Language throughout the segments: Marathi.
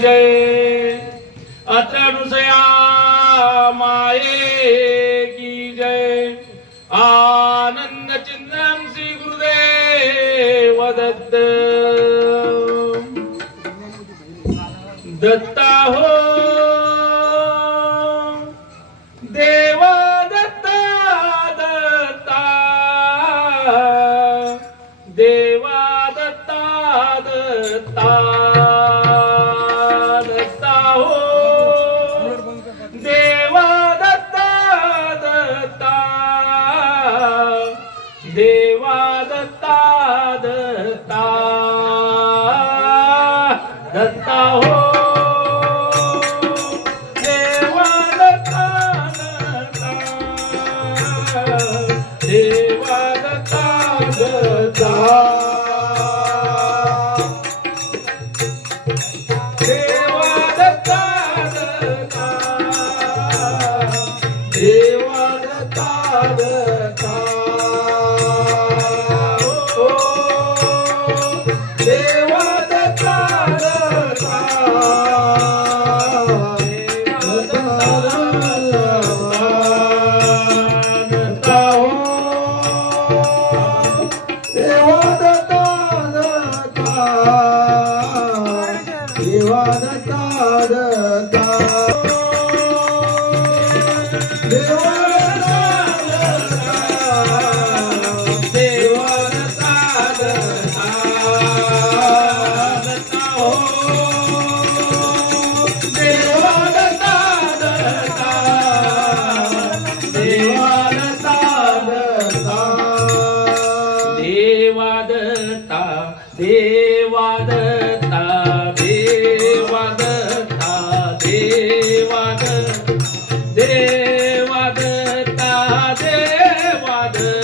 जय, अत्र अनुसया माये की जय। आनंद चिंतन श्री गुरुदेव दत्त। दत्ता हो देवा दत्ता, दत्ता देवा दत्ता, दत्ता दत्ता हो देवा दत्ता, दत्ता देवा दत्ता, दत्ता दत्ता हो देवा दत्ता, दत्ता देवा दत्ता, दत्ता देवा दत्ता, दत्ता देवा दत्ता, दत्ता ओ देवा दत्ता, दत्ता दत्ता हो देवा दत्ता, दत्ता देवा दत्ता, दत्ता देवा देवा दत्ता, दत्ता दत्ता हो देवा दत्ता, दत्ता देवा दत्ता, दत्ता देवा दत्ता, देवा दत्ता, देवा दत्ता, देवा देवा दत्ता, देवा दत्ता, देवा दत्ता, देवा दत्ता,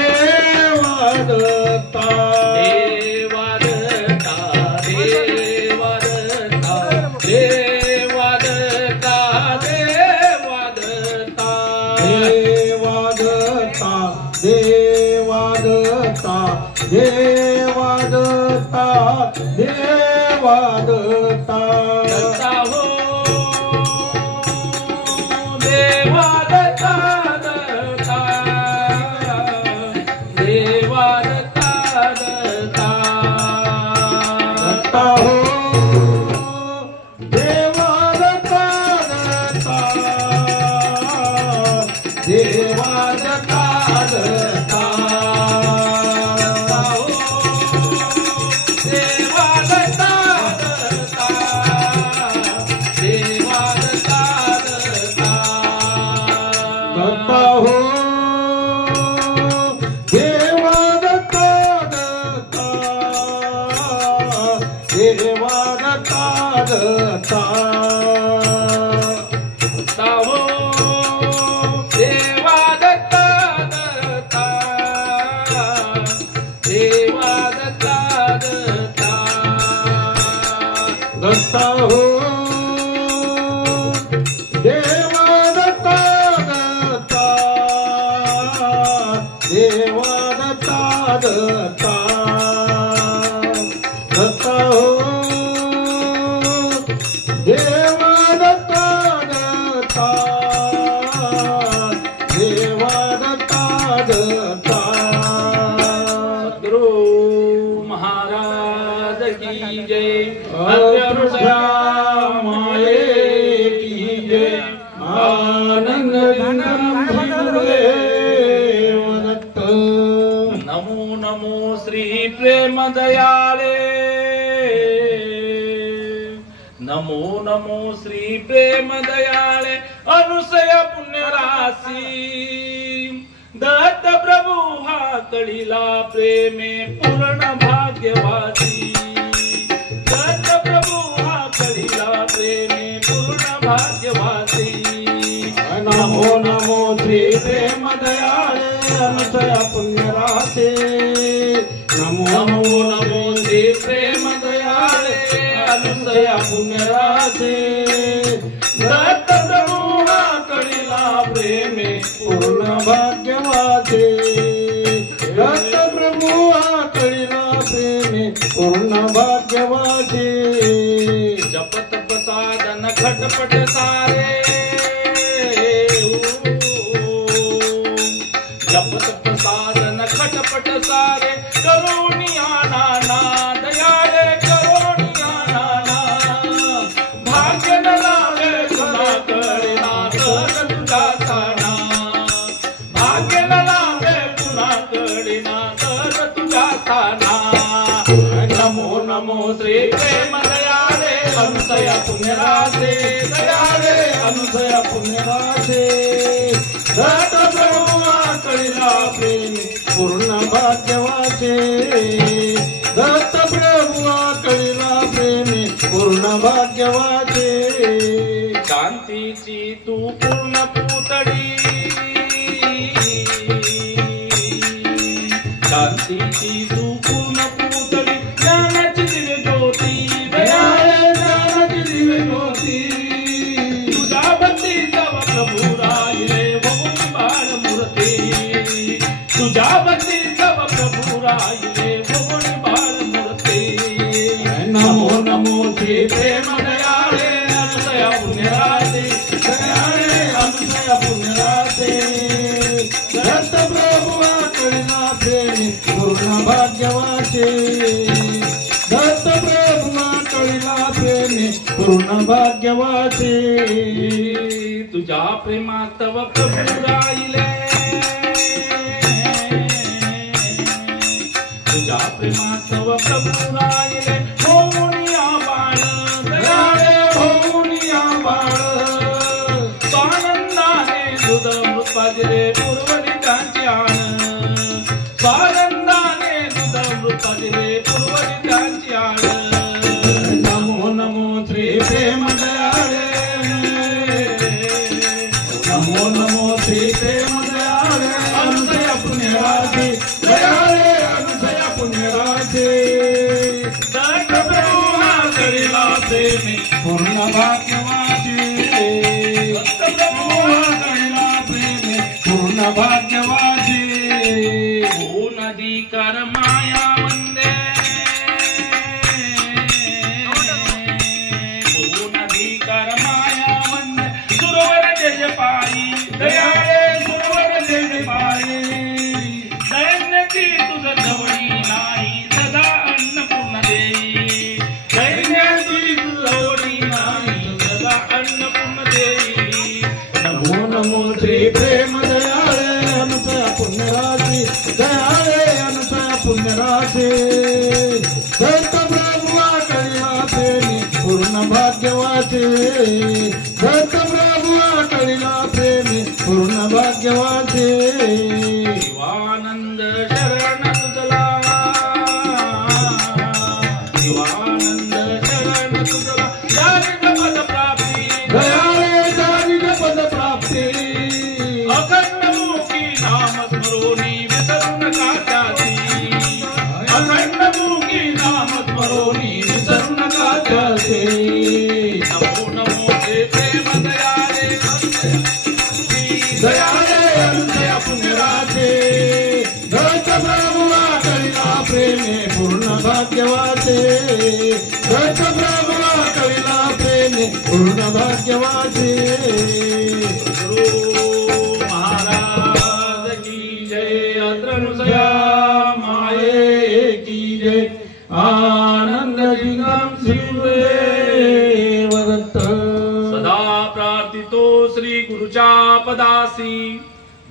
देवा दत्ता, देवा दत्ता, देवा दत्ता, देवा दत्ता, देवा दत्ता, देवा दत्ता, देवा दत्ता, देवा दत्ता, दत्ता हो देवा दत्ता, दत्ता देवा दत्ता, दत्ता दत्ता हो देवा दत्ता, दत्ता देवा दत्ता, दत्ता हो देवा दत्ता, दत्ता देवा दत्ता, दत्ता दत्ता हो देवा दत्ता, दत्ता देवा दत्ता, दत्ता दत्ता हो देवा दत्ता, दत्ता देवा दत्ता, दत्ता दत्ता हो देवा दत्ता, दत्ता देवा दत्ता, दत्ता दत्ता हो देवा दत्ता, दत्ता देवा दत्ता, दत्ता गुरु महाराज की जय। अनुसया माये की जय। आनंद गुरुदेव दत्त। नमो नमो श्री प्रेम दयाले, नमो नमो श्री प्रेम दयाळे। अनुसया पुण्य राशी दत्त प्रभु हा कळीला प्रेमे पूर्ण भाग्यवासी। दत्त प्रभु हा कळीला प्रेमे पूर्ण भाग्यवासी। नमो नमो श्री प्रेम दयाळे अनुसया पुण्य राशी। नमो नमो श्री प्रेम दयाळे अनुसया पुण्य राशी। दत्त प्रभु हा कळीला प्रेमे पूर्ण भाग्यवासी। दत्त प्रभु हा कळीला प्रेमे पूर्ण भाग्यवाचे जप तप साधन खटपट सारे जप तप साधन खटपट सारे करुणिया नाना दयाळे करुणिया नाना भाग्य न लावे तुला कळेना तर तुझा साना भाग्य न लावे तुला कळेना तर तुझा साना नमो नमो श्री प्रेम दयाळे अनुसया पुण्यराजे दयाळे अनुसया पुण्यराजे दत्त प्रभुआ कळिला प्रेम पूर्ण भाग्यवाचे दत्त प्रभुआ कळिला प्रेम पूर्ण भाग्यवाचे शांतीची तू पूर्ण पुतळी शांतीची तू पूर्ण पुतळी ज्ञानाची दिव्य ज्योती दयाळे ज्ञानाची दिव्य ज्योती तुझ्या बंदीचा प्रभू राहिले बघून बाळ मूर्ती तुझ्या बंदीचा प्रभू राहिले बघून बाळ मूर्ती नमो नमो श्री प्रेम दयाळे अनुसया पुण्यराजे दयाळे अनुसया पुण्यराजे दत्त प्रभुआ कळिला प्रेम पूर्ण भाग्यवाचे दत्त प्रभुआ कळिला प्रेम पूर्ण भाग्यवाचे तुझ्या प्रेमात तव प्रभू राहिले तुझ्या प्रेमात तव प्रभू राहिले होऊनिया बाळ दयाळे होऊनिया बाळ स्वानंदाने दूध मृत्पाजले पूर्वनितांची आण स्वानंदाने दूध मृत्पाजले पूर्वनितांची आण नमो नमो श्री प्रेम दयाळे नमो नमो श्री प्रेम दयाळे अनुसया पुण्यराजे दयाळे अनुसया पुण्यराजे दत्त प्रभुआ कळिला प्रेम पूर्ण भाग्यवाचे दत्त प्रभुआ कळिला प्रेम पूर्ण भाग्यवाचे हो नदी कर माया वंदे हो नदी कर माया वंदे सुरवर जय पायी दयाळे सुरवर जय पायी दैन्याची तुझ जवळी नाही सदा अन्नपूर्ण देई दैन्याची तुझ जवळी नाही सदा अन्नपूर्ण देई नमो नमो श्री प्रेम दयाळे अनुसया पुण्यराजे दयाळे अनुसया पुण्यराजे दत्त प्रभुआ कळिला प्रेम पूर्ण भाग्यवाचे दत्त प्रभुआ कळिला प्रेम पूर्ण भाग्यवाचे शिवानंद शरण तुझला शिवानंद शरण तुझला जानिक पद प्राप्ती दयाळे जानिक पद प्राप्ती अखंड मुखी नाम स्मरोनी विसरू नका त्यासी अखंड मुखी नाम स्मरोनी विसरू नका त्यासी नमो नमो श्री प्रेम दयाळे दयाळे अनुसया पुण्यराजे दत्त प्रभुआ कळिला प्रेम पूर्ण भाग्यवाचे दत्त प्रभुआ कळिला प्रेम पूर्ण भाग्यवाचे गुरु महाराज की जय अत्रनुसया माये की जय आनंद जिंगम शिवदेव दत्त सदा प्रार्थितो श्री गुरुच्या पदासी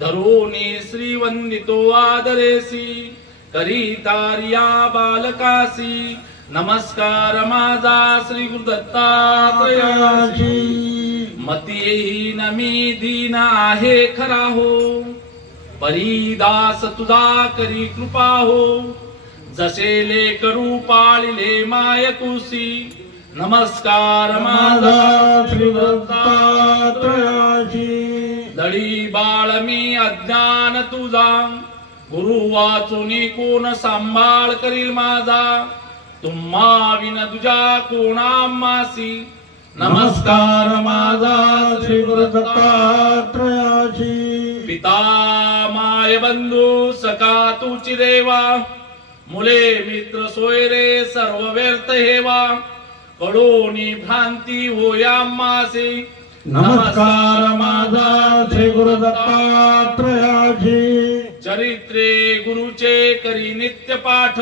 धरोनी श्री वंदितो आदरेसी करीतारिया बालकासी नमस्कार माझा श्री गुरुदत्तात्रयाची मती नमी दीन आहे खरा हो परीदास तुझा करी कृपा हो जसे लेकरू पाळिले मायकुसी नमस्कार माझा श्री दत्तात्रयाची दळी बाळ मी अज्ञान तुझा गुरु वाचूनी कोण सांभाळ करील माझा तुम्हा विन तुझ्या कोणामासी नमस्कार माझा श्री गुरु दत्तात्रयाची पिता माय बंधू सखा तुची देवा मुले मित्र सोयरे सर्व व्यर्थ हेवा कडोनी भ्रांती होया मासे नमस्कार माझा श्री गुरु दत्तात्रयाची चरित्रे गुरुचे करी नित्य पाठ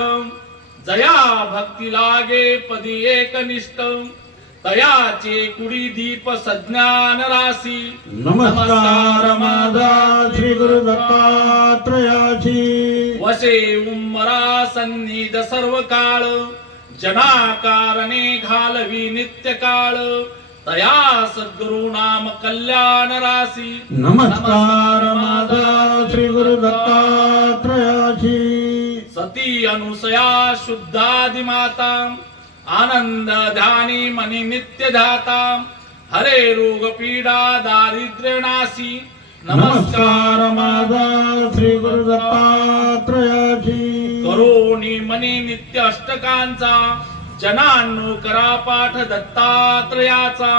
जया भक्ती लागे पदी एकनिष्ठ तयाचे कुडी दीप सज्ञान राशी नमस्कार माझा श्री गुरु दत्तात्रयाची वसे उम्मरा सन्निध सर्व काळ जनाकारणे घालवी नित्य काळ तया सद्गुरु नाम कल्याण राशी नमस्कार माझा श्री गुरु दत्तात्रयाची सती अनुसया शुद्धादि माता आनंद ध्यानी मनी नित्य ध्याता हरे रोग पीडा दारिद्र्य नाशी नमस्कार माझा श्री गुरु दत्तात्रयाची करोनी मनी नित्य अष्टकांचा जनांनो करा पाठ दत्तात्रयाचा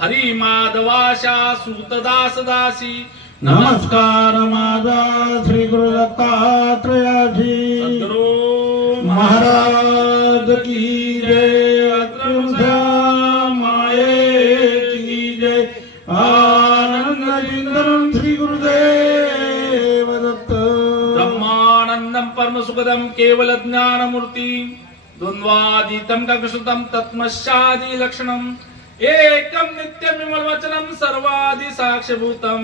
हरी माधवाशा सूतदास दासी नमस्कार माझा श्री गुरु दत्तात्रयाची सद्गुरु महाराज की जय अत्रमसा माये की जय आनंद जिंदन श्री गुरुदेव दत्त ब्रह्मानंदम परम सुखदम केवल ज्ञान मूर्ति द्वंद्वातीतं कक्षुतं तत्मशादि लक्षणम् एकं नित्यं विमलवचनं सर्वादि साक्ष्यभूतं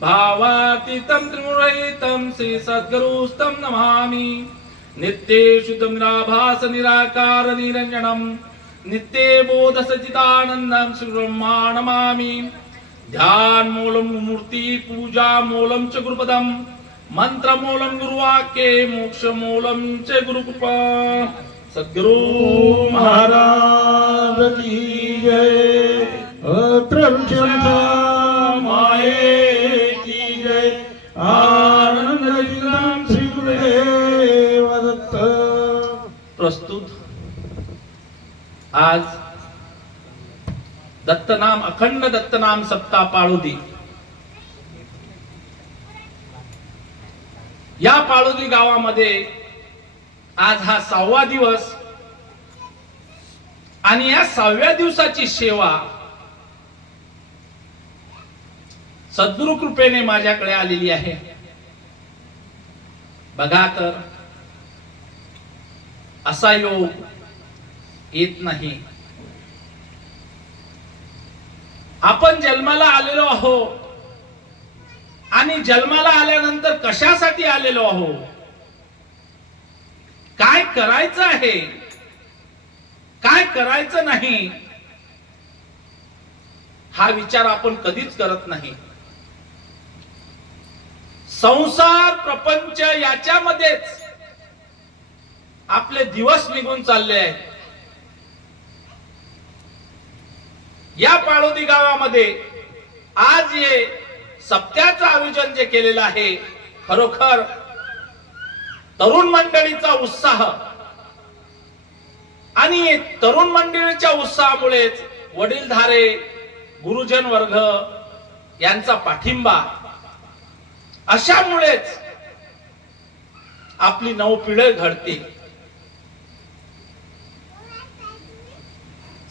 भावातीतं त्रिगुणरहितं श्री सद्गुरुस्तं नमामि नित्ये शुद्धं निराभास निराकार निरंजनं नित्ये बोध सच्चिदानन्दं श्री ब्रह्मा नमामि ध्यान मूलं मूर्ति पूजा मूलं च गुरुपदं मंत्र मूलं गुरुवाक्ये मोक्ष मूलं च गुरुकृपा सद्गुरु महाराज की जय अत्रमसा माये की जय आनंद जिंदन श्री गुरुदेव दत्त प्रस्तुत आज दत्तनाम अखंड दत्तनाम सप्ताह पाळोदी या पाळोदी गावामध्ये आज हा 6वा दिवस आणि या 6व्या दिवसाची सेवा सद्गुरु कृपेने माझ्याकडे आलेली आहे। बघा तर असा योग येत नाही। आपण जन्माला आलेलो आहोत आणि जन्माला आल्यानंतर कशासाठी आलेलो आहोत, काय करायचं आहे, काय करायचं नाही, हा विचार आपण कधीच करत नाही। संसार प्रपंच याच्यामध्येच आपले दिवस निघून चालले आहेत। या पाळोदी गावामध्ये आज हे सप्त्याचं आयोजन जे केलेलं आहे, खरोखर तरुण मंडळीचा उत्साह आणि तरुण मंडळीच्या उत्साहामुळेच वडीलधारे गुरुजन वर्ग यांचा पाठिंबा, अशामुळेच आपली नवपिढी घडते।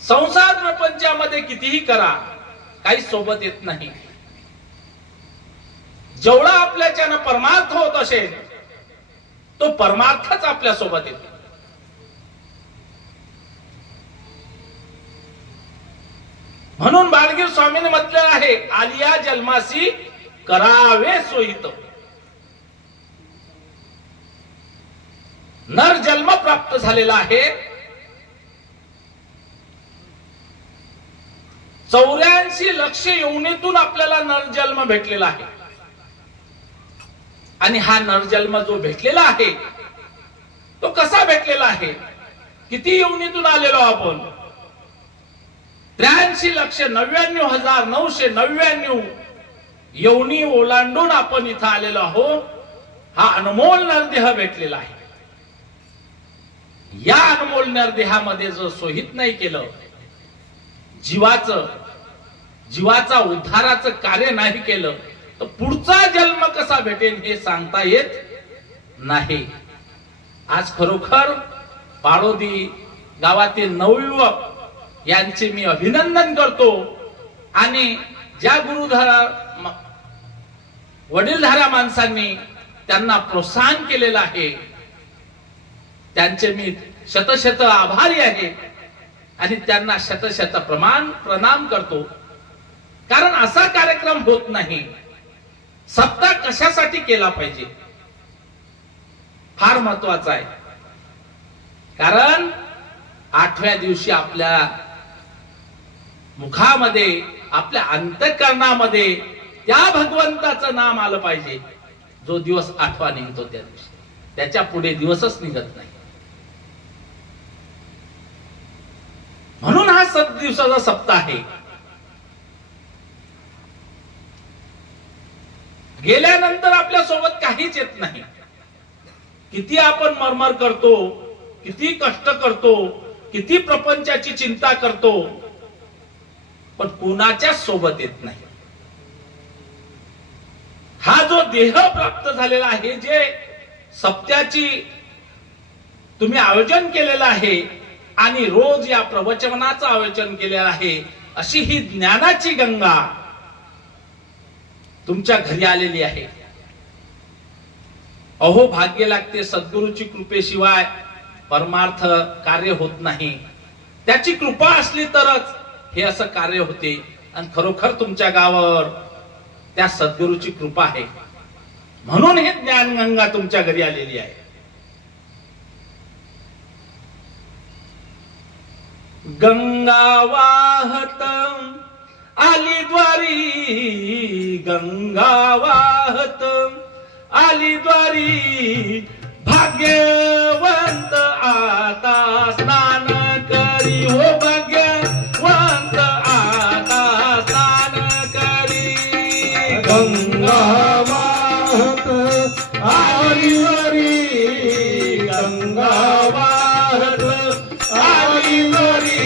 संसार प्रपंचामध्ये कितीही करा, काही सोबत येत नाही। जेवढा आपल्याच्यानं परमार्थ होत असेल तो परमार्थच आपल्या सोबत येतो। म्हणून बाळगीर स्वामीने म्हटलेलं आहे, आलिया जन्मासी करावे सोहित। नर जन्म प्राप्त झालेला आहे। 84 लक्ष योनीतून आपल्याला नरजन्म भेटलेला आहे आणि हा नरजन्म जो भेटलेला आहे तो कसा भेटलेला आहे, किती योनीतून आलेलो आपण, 83,99,999 योनी ओलांडून आपण इथं आलेलो आहोत। हा अनमोल नरदेह भेटलेला आहे। या अनमोल नरदेहामध्ये जो सोहित नाही केलं, जीवाचा उद्धाराचं कार्य नाही केलं, तर पुढचा जन्म कसा भेटेल हे सांगता येत नाही। आज खरोखर पाळोदी गावातील नवयुवक यांचे मी अभिनंदन करतो आणि ज्या गुरुधारा वडीलधाऱ्या माणसांनी त्यांना प्रोत्साहन केलेलं आहे त्यांचे मी शतशत आभारी आहे आणि त्यांना शतशत प्रणाम करतो. कारण असा कार्यक्रम होत नाही. सप्ताह कशासाठी केला पाहिजे फार महत्वाचा आहे. कारण 8व्या दिवशी आपल्या मुखामध्ये आपल्या अंतःकरणामध्ये त्या भगवंताचं नाम आलं पाहिजे. जो दिवस 8वा निघतो त्या दिवशी त्याच्या पुढे दिवसच निघत नाही. म्हणून हा 7 दिवसाचा सप्ताह आहे. गेल्यानंतर आपल्या सोबत काहीच येत नाही. किती आपण मरमर करतो, किती कष्ट करतो, किती प्रपंचाची चिंता करतो, पण कुणाच्या सोबत येत नाही. हा जो देह प्राप्त झालेला आहे, जे सप्त्याची तुम्ही आयोजन केलेलं आहे आणि रोज या प्रवचनाचं आयोजन केलेलं आहे, अशी ही ज्ञानाची गंगा तुमच्या घरी आलेली आहे. अहो भाग्य लागते. सद्गुरूची कृपेशिवाय परमार्थ कार्य होत नाही. त्याची कृपा असली तरच हे असं कार्य होते. आणि खरोखर तुमच्या गावावर त्या सद्गुरूची कृपा आहे म्हणून हे ज्ञान गंगा तुमच्या घरी आलेली आहे. गंगा वाहत आली द्वारी, गंगा वाहत आली द्वारी, भाग्यवंत आता स्नान करी. हो भाग्यवंत आता स्नान करी. गंगा वाहत आली द्वारी, गंगा वाहत आली द्वारी,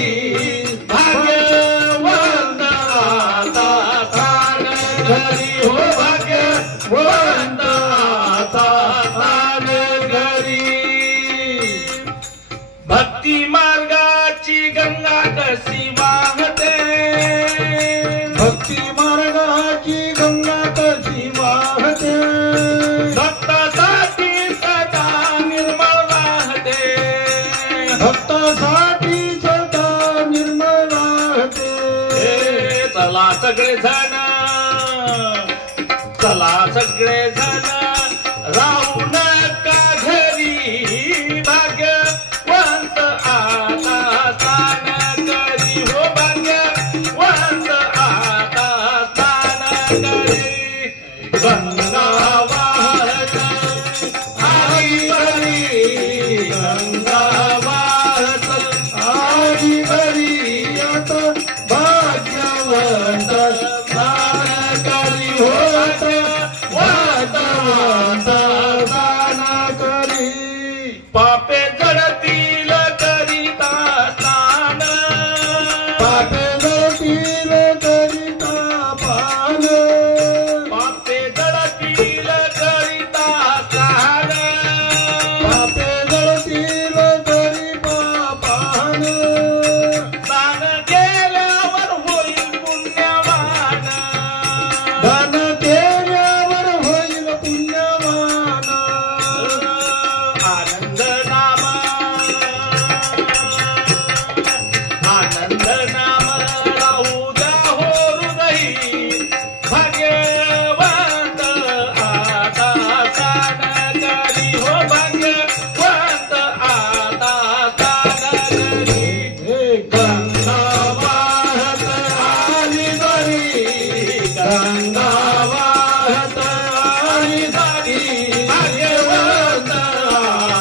भाग्यवंत आता स्नान करी. हो भाग्यवंत आता स्नान करी. भक्ती मार्गाची गंगा कशी वाहते, भक्ती मार्गाची गंगा कशी वाहते, भक्तासाठी सदा निर्मळ वाहते, भक्तासाठी सदा निर्मळ वाहते. चला सगळे जण, चला सगळे जण राहू नका घरी, भाग्यवंत आता स्नान करी. हो भाग्यवंत आता स्नान करी. गंगा वाहत आली घरी, गंगा वाहत आली घरी, आता भाग्यवंत स्नान करी. हो भाग्यवंत स्नान करी. पापे जडतील करिता स्नान, पापे जडतील करिता पान, पापे जडतील करिता स्नान, पापे जडतील करिता पान, स्नान केल्यावर होईल पुण्यवान, दान केल्यावर होईल पुण्यवान. आनंद नाम, आनंद नाम राहू द्या हो हृदयी, भाग्यवंत आता स्नान करी. हो भाग्यवंत आता स्नान करी. गंगा वाहत आली घरी, गंगा वाहत आली घरी, भाग्यवंत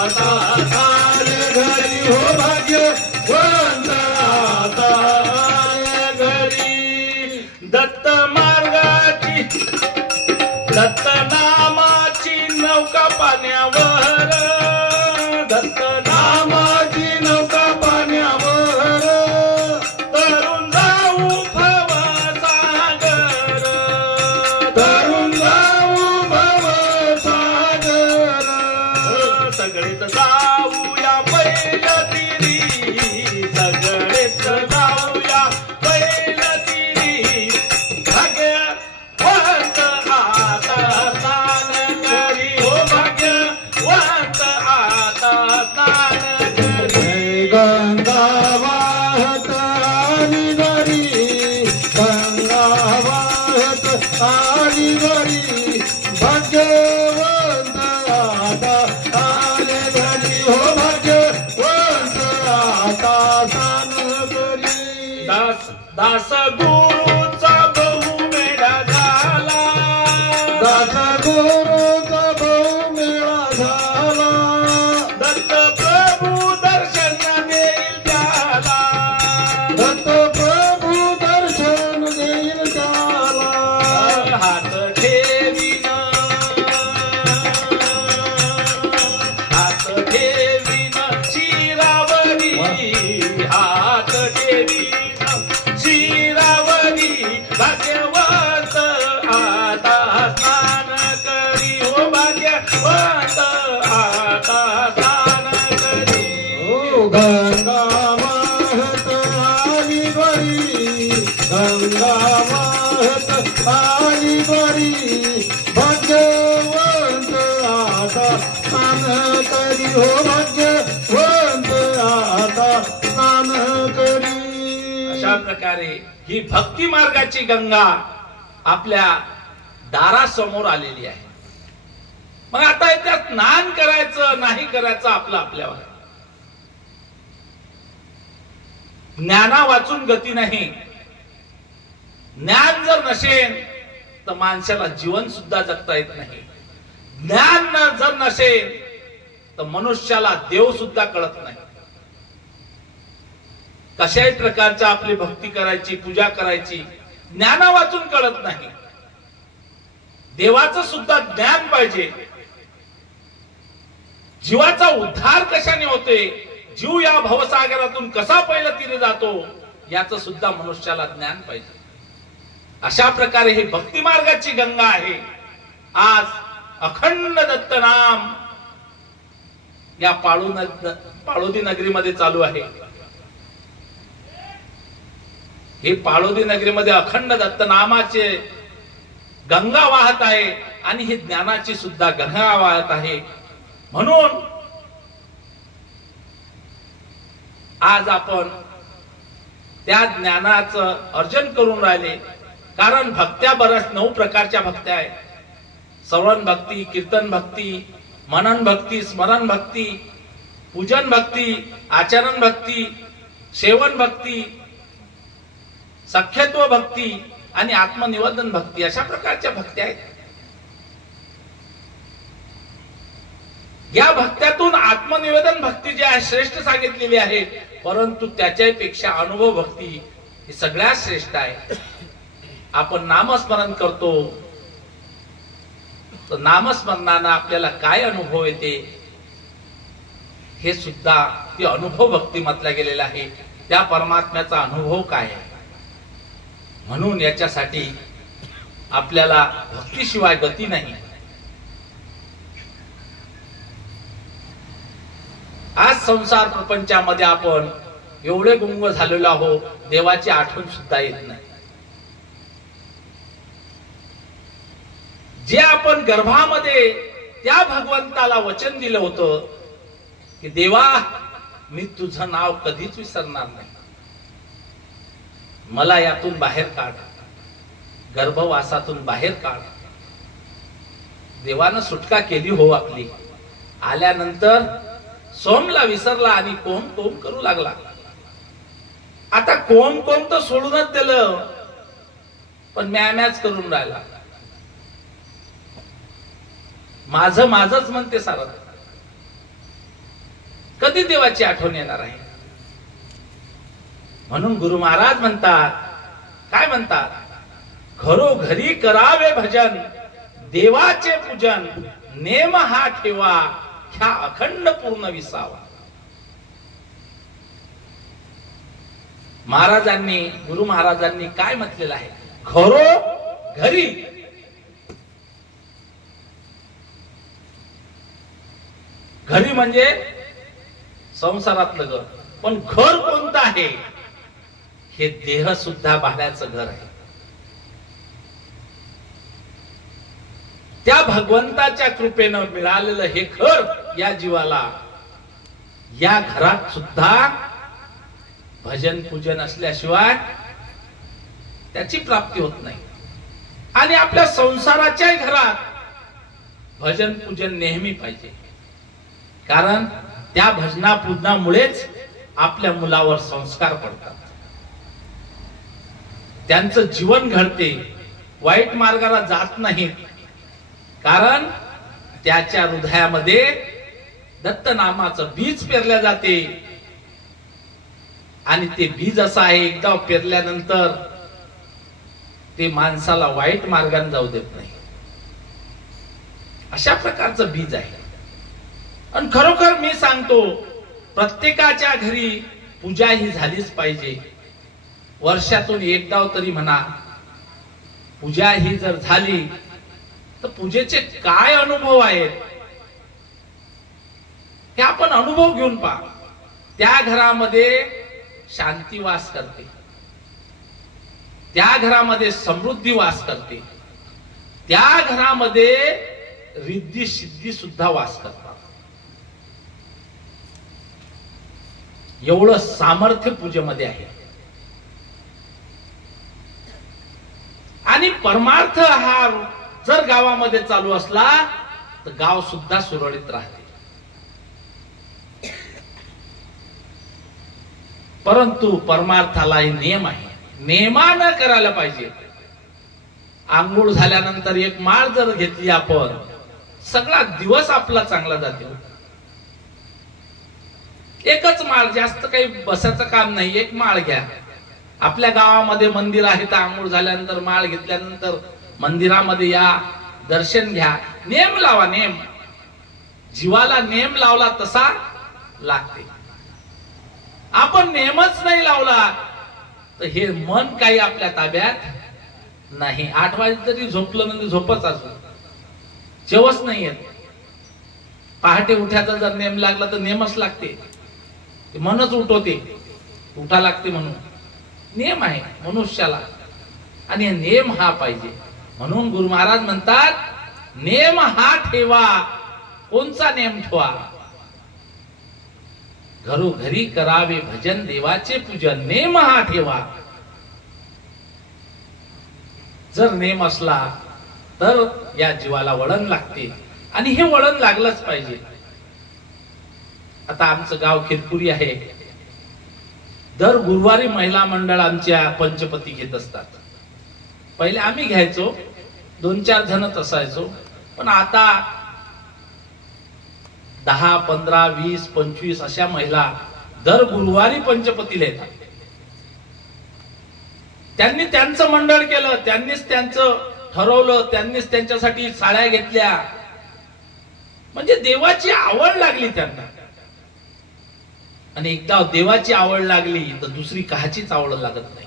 आता आले घरी. हो भाग्यवंत आता आले घरी. दत्त मार्गाची, दत्त नामाची नौका पाण्यावर, दत्त नामाची नौका पाण्यावर, तरुण जाऊ भवसागर, तरुण जाऊ भवसागर. सगळेच दास गुरुचा बहु मेळा झाला, दास गुरुचा बहु मेळा झाला, दत्त प्रभू दर्शन देईल त्याला, दत्त प्रभू दर्शन देईल त्याला, हात ठेवीन, हात ठेवीन शिरावरी, हात ठेवीन शिरावरी, भाग्यवंत आता स्नान करी, हो भाग्यवंत आता स्नान करी. ओ गंगा वाहत आली बरी, गंगा वाहत आली बरी, भाग्यवंत आता स्नान करी, हो भाग्यवंत आता स्नान करी. अशा प्रकारे ही भक्ती मार्गाची गंगा आपल्या दारासमोर आलेली आहे. मग आता त्यात स्नान करायचं नाही करायचं आपलं आपल्यावर. ज्ञाना वाचून गती नाही. ज्ञान जर नसेल तर माणसाला जीवन सुद्धा जगता येत नाही. ज्ञान जर नसेल तर मनुष्याला देव सुद्धा कळत नाही. कशाही प्रकारच्या आपली भक्ती करायची, पूजा करायची, ज्ञाना वाचून कळत नाही. देवाचं सुद्धा ज्ञान पाहिजे. जीवाचा उद्धार कशाने होते, जीव या भवसागरातून कसा पहिला तीरे जातो, याचं सुद्धा मनुष्याला ज्ञान पाहिजे. अशा प्रकारे ही भक्ती मार्गाची गंगा आहे. आज अखंड दत्त नाम या पाळोदी नगरीमध्ये चालू आहे. हे पाळोदी नगरीमध्ये अखंड दत्त नामाचे गंगा वाहत आहे आणि ही ज्ञानाची सुद्धा गंगा वाहत आहे. म्हणून आज आपण त्या ज्ञानाचं अर्जन करून राहिले. कारण भक्त्या बऱ्याच 9 प्रकारच्या भक्त्या आहेत. श्रवण भक्ती, कीर्तन भक्ती, मनन भक्ती, स्मरण भक्ती, पूजन भक्ती, आचरण भक्ती, सेवन भक्ती, सख्यत्व भक्ती आणि आत्मनिवेदन भक्ती, अशा प्रकारच्या भक्त्या आहेत. या भक्त्यातून आत्मनिवेदन भक्ती जी आहे श्रेष्ठ सांगितलेली आहे, परंतु त्याच्यापेक्षा अनुभव भक्ती ही सगळ्यात श्रेष्ठ आहे. आपण नामस्मरण करतो तर नामस्मरणानं आपल्याला काय अनुभव येते हे सुद्धा ती अनुभव भक्ती म्हटल्या गेलेला आहे. त्या परमात्म्याचा अनुभव काय आहे. म्हणून याच्यासाठी आपल्याला भक्तीशिवाय गती नाही. आज संसार प्रपंचामध्ये आपण एवढे गुंग झालेलो आहोत, देवाची आठवण सुद्धा येत नाही. जे आपण गर्भामध्ये त्या भगवंताला वचन दिलं होतं की देवा मी तुझं नाव कधीच विसरणार नाही, मला यातून बाहेर काढ, गर्भवासातून बाहेर काढ. देवानं सुटका केली हो आपली. आल्यानंतर सोमला विसरला आणि कोम कोम करू लागला. आता कोम कोम तर सोडूनच दिलं, पण म्याच करून राहिला. माझं माझंच म्हणते सारं. कधी देवाची आठवण येणार आहे. म्हणून गुरु महाराज म्हणतात, काय म्हणतात, घरोघरी करावे भजन, देवाचे पूजन, नेम हा ठेवा, ह्या अखंड पूर्ण विसावा. महाराजांनी, गुरु महाराजांनी काय म्हटलेलं आहे, घरोघरी. घरी म्हणजे संसारातलं घर, पण घर कोणतं आहे, हे देह सुद्धा भाड्याचं घर आहे. त्या भगवंताच्या कृपेनं मिळालेलं हे घर या जीवाला, या घरात सुद्धा भजन पूजन असल्याशिवाय त्याची प्राप्ती होत नाही. आणि आपल्या संसाराच्या घरात भजन पूजन नेहमी पाहिजे. कारण त्या भजना पूजनामुळेच आपल्या मुलावर संस्कार पडतात. त्यांचं जीवन घडते, वाईट मार्गाला जात नाहीत, कारण त्याच्या हृदयामध्ये दत्तनामाचं बीज पेरल्या जाते. आणि ते बीज असं आहे, एकदा पेरल्यानंतर ते माणसाला वाईट मार्गाने जाऊ देत नाही. अशा प्रकारचं बीज आहे. आणि खरोखर मी सांगतो, प्रत्येकाच्या घरी पूजा ही झालीच पाहिजे. वर्षातून एकदा तरी म्हणा, पूजा ही जर झाली तर पूजेचे काय अनुभव आहेत हे आपण अनुभव घेऊन पहा. त्या घरामध्ये शांती वास करते, त्या घरामध्ये समृद्धी वास करते, त्या घरामध्ये रिद्धी सिद्धी सुद्धा वास करतात. एवढं सामर्थ्य पूजेमध्ये आहे. आणि परमार्थ हा जर गावामध्ये चालू असला तर गाव सुद्धा सुरळीत राहते. परंतु परमार्थालाही नियम आहे, नियमानं करायला पाहिजे. आंघोळ झाल्यानंतर एक माळ जर घेतली आपण, सगळा दिवस आपला चांगला जातो. एकच माळ, जास्त काही बसायचं काम नाही, एक माळ घ्या. आपल्या गावामध्ये मंदिर आहे तर आंघोळ झाल्यानंतर माळ घेतल्यानंतर मंदिरामध्ये या, दर्शन घ्या. नेम लावा, नेम. जीवाला नेम लावला तसा लागते. आपण नेमच नाही लावला तर हे मन काही आपल्या ताब्यात नाही. 8 वाजे तरी झोपलं म्हणजे झोपच असो, जेवच नाही येत. पहाटे उठायचा जर नेम लागला तर नेमच लागते, मनच उठवते, उठा लागते. म्हणून नेम आहे मनुष्याला, आणि नेम हा पाहिजे. म्हणून गुरु महाराज म्हणतात, नेम हा ठेवा. कोणचा नेम ठेवा? घरोघरी करावे भजन, देवाचे पूजन, नेम हा ठेवा. जर नेम असला तर या जीवाला वळण लागते, आणि हे वळण लागलंच पाहिजे. आता आमचं गाव खिरपुरी आहे. दर गुरुवारी महिला मंडळ आमच्या पंचपती घेत असतात. पहिले आम्ही घ्यायचो, 2-4 जणच असायचो. पण आता 10, 15, 20, 25 अशा महिला दर गुरुवारी पंचपतीला येतात. त्यांनी त्यांचं मंडळ केलं, त्यांनीच त्यांचं ठरवलं, त्यांनीच त्यांच्यासाठी साड्या घेतल्या. म्हणजे देवाची आवड लागली त्यांना. आणि एकदा देवाची आवड लागली तर दुसरी काहीच आवड लागत नाही.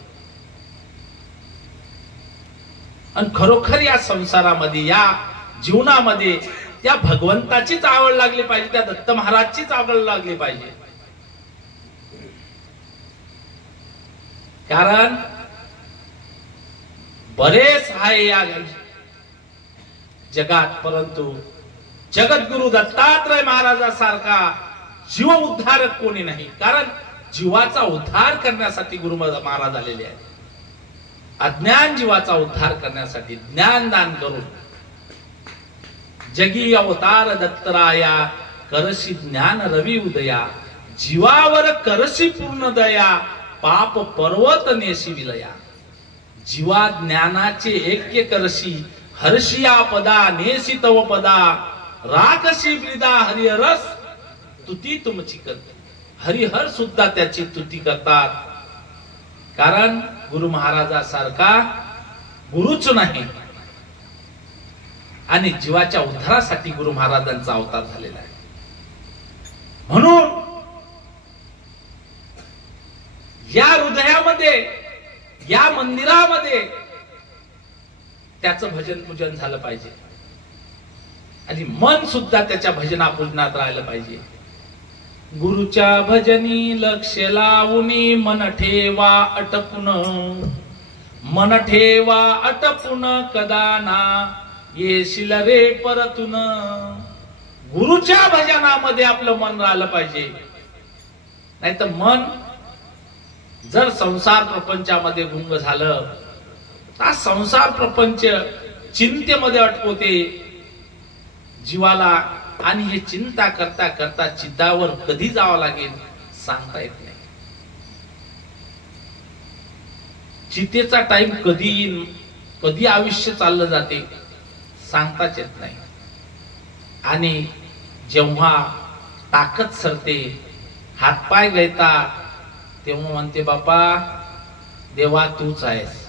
आणि खरोखर या संसारामध्ये, या जीवनामध्ये त्या भगवंताचीच आवड लागली पाहिजे, त्या दत्त महाराजचीच आवड लागली पाहिजे. कारण बरेच आहे या जगात, परंतु जगद्गुरु दत्तात्रय महाराजासारखा जीव उद्धारक कोणी नाही. कारण जीवाचा उद्धार करण्यासाठी गुरु महाराज आलेले आहेत. अज्ञान जीवाचा उद्धार करण्यासाठी ज्ञानदान करून जगी अवतार दत्तराया, करशी ज्ञान रवी उदया, जीवावर करशी पूर्ण दया, पाप पर्वत नेशी विलया. जीवा ज्ञानाचे ऐक्य करशी, हर्षिया पदा नेसी तव पदा, राखशी ब्रिदा हरिहरस तुती तुमची करते. हरिहर सुद्धा त्याची तुती करतात. कारण गुरु महाराजासारखा गुरुच नाही. आणि जीवाच्या उद्धारासाठी गुरु महाराजांचा अवतार झालेला आहे. म्हणून या हृदयामध्ये, या मंदिरामध्ये त्याचं भजन पूजन झालं पाहिजे. आणि मन सुद्धा त्याच्या भजना पूजनात राहिलं पाहिजे. गुरुच्या भजनी लक्ष लावूनी, मन ठेवा अटपून, मन ठेवा अटपून, कदाना येशील रे परतून. गुरुच्या भजनामध्ये आपलं मन राहिलं पाहिजे. नाही तर मन जर संसार प्रपंचामध्ये गुंग झालं, हा संसार प्रपंच चिंतेमध्ये अटकवते जीवाला. आणि हे चिंता करता करता चित्तावर कधी जावं लागेल सांगता येत नाही. चितेचा टाइम कधी येईल, कधी आयुष्य चाललं जाते सांगताच येत नाही. आणि जेव्हा ताकद सरते, हातपाय गळतात, तेव्हा म्हणते बापा देवा तूच आहेस.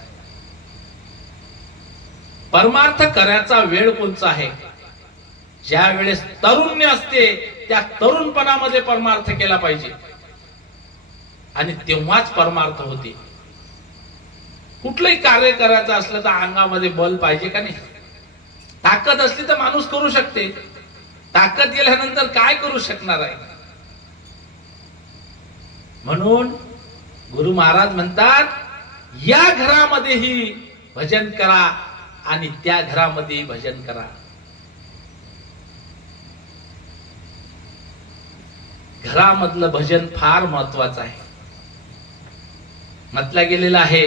परमार्थ करायचा वेळ कोणचा आहे? ज्या वेळेस तरुण्य असते त्या तरुणपणामध्ये परमार्थ केला पाहिजे आणि तेव्हाच परमार्थ होते. कुठलंही कार्य करायचं असलं तर अंगामध्ये बल पाहिजे का नाही? ताकद असली तर माणूस करू शकते, ताकद गेल्यानंतर काय करू शकणार आहे? म्हणून गुरु महाराज म्हणतात, या घरामध्येही भजन करा आणि त्या घरामध्ये भजन करा. घरामधलं भजन फार महत्वाचं आहे. म्हटलं गेलेलं आहे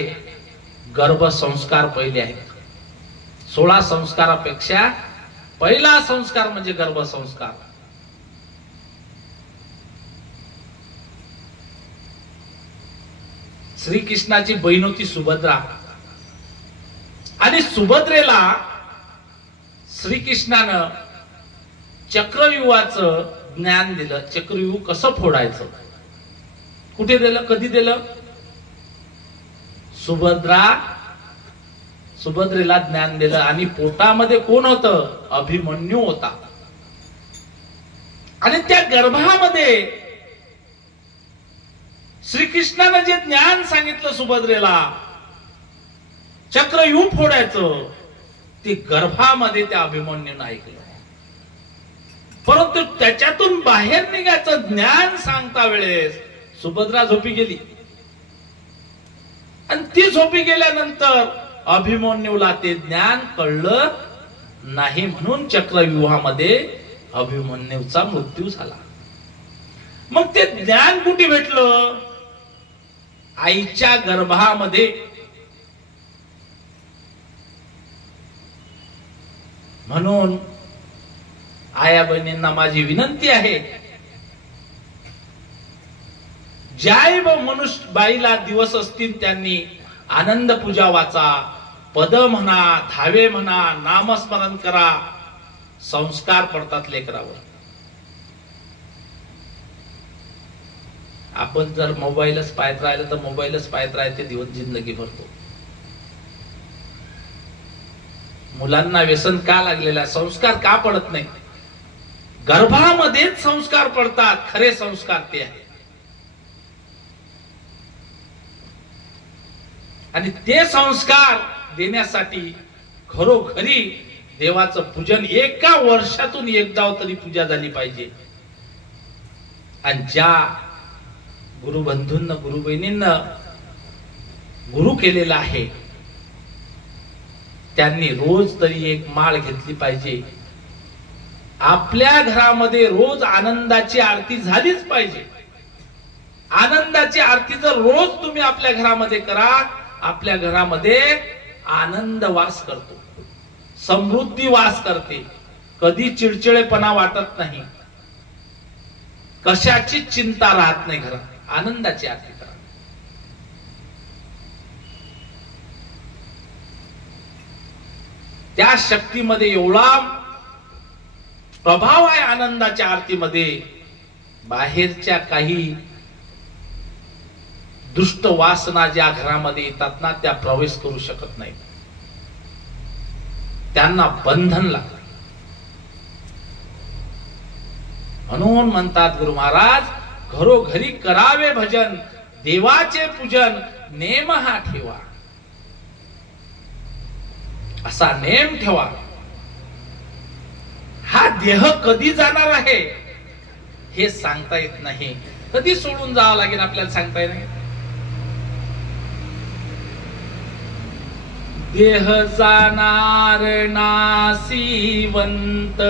गर्भसंस्कार पहिले आहेत. 16 संस्कारापेक्षा पहिला संस्कार म्हणजे गर्भसंस्कार. श्रीकृष्णाची बहीण होती सुभद्रा आणि सुभद्रेला श्रीकृष्णानं चक्रव्यूहाचं ज्ञान दिलं. चक्रव्यूह कसं फोडायचं, कुठे दिलं, कधी दिलं? सुभद्रेला ज्ञान दिलं. आणि पोटामध्ये कोण होतं? अभिमन्यू होता. आणि त्या गर्भामध्ये श्रीकृष्णानं जे ज्ञान सांगितलं सुभद्रेला, चक्रव्यूह फोडायचं, ते गर्भामध्ये त्या अभिमन्यूनं ऐकलं. परंतु त्याच्यातून बाहेर निघायचं ज्ञान सांगता वेळेस सुभद्रा झोपी गेली. आणि ती झोपी गेल्यानंतर अभिमन्यूला ते ज्ञान कळलं नाही, म्हणून चक्रव्यूहामध्ये अभिमन्यूचा मृत्यू झाला. मग ते ज्ञान कुठे भेटलं? आईच्या गर्भामध्ये. म्हणून आया बहिणींना माझी विनंती आहे, ज्याही मनुष्य बाईला दिवस असतील त्यांनी आनंद पूजा वाचा, पद म्हणा, धावे म्हणा, नामस्मरण करा. संस्कार पडतात लेकरावर. आपण जर मोबाईलच पाहत राहिलं तर मोबाईलच पाहत राहते दिवस जिंदगी भरतो. मुलांना व्यसन का लागलेला? संस्कार का पडत नाही? गर्भामध्येच संस्कार पडतात. खरे संस्कार ते आहे. आणि ते संस्कार देण्यासाठी घरोघरी देवाचं पूजन एका वर्षातून एकदा तरी पूजा झाली पाहिजे. आणि ज्या गुरुबंधूंना गुरुबहिणींना गुरु केलेला आहे त्यांनी रोज तरी एक माळ घेतली पाहिजे. आपल्या घरामध्ये रोज आनंदाची आरती झालीच पाहिजे. आनंदाची आरती जर रोज तुम्ही आपल्या घरामध्ये करा, आपल्या घरामध्ये आनंद वास करतो, समृद्धी वास करते. कधी चिडचिडेपणा वाटत नाही, कशाची चिंता राहत नाही घरात. आनंदाची आरती करा. त्या शक्तीमध्ये एवढा प्रभाव आहे आनंदाच्या आरतीमध्ये, बाहेरच्या काही दुष्ट वासना ज्या घरामध्ये येतात ना त्या प्रवेश करू शकत नाही. त्यांना बंधन लागतं. म्हणून म्हणतात गुरु महाराज, घरोघरी करावे भजन, देवाचे पूजन, नेम हा ठेवा. असा नेम ठेवा. हा देह कधी जाणार आहे हे सांगता येत नाही. कधी सोडून जावं लागेल आपल्याला सांगता येत नाही. देह जाणार नासिवंत,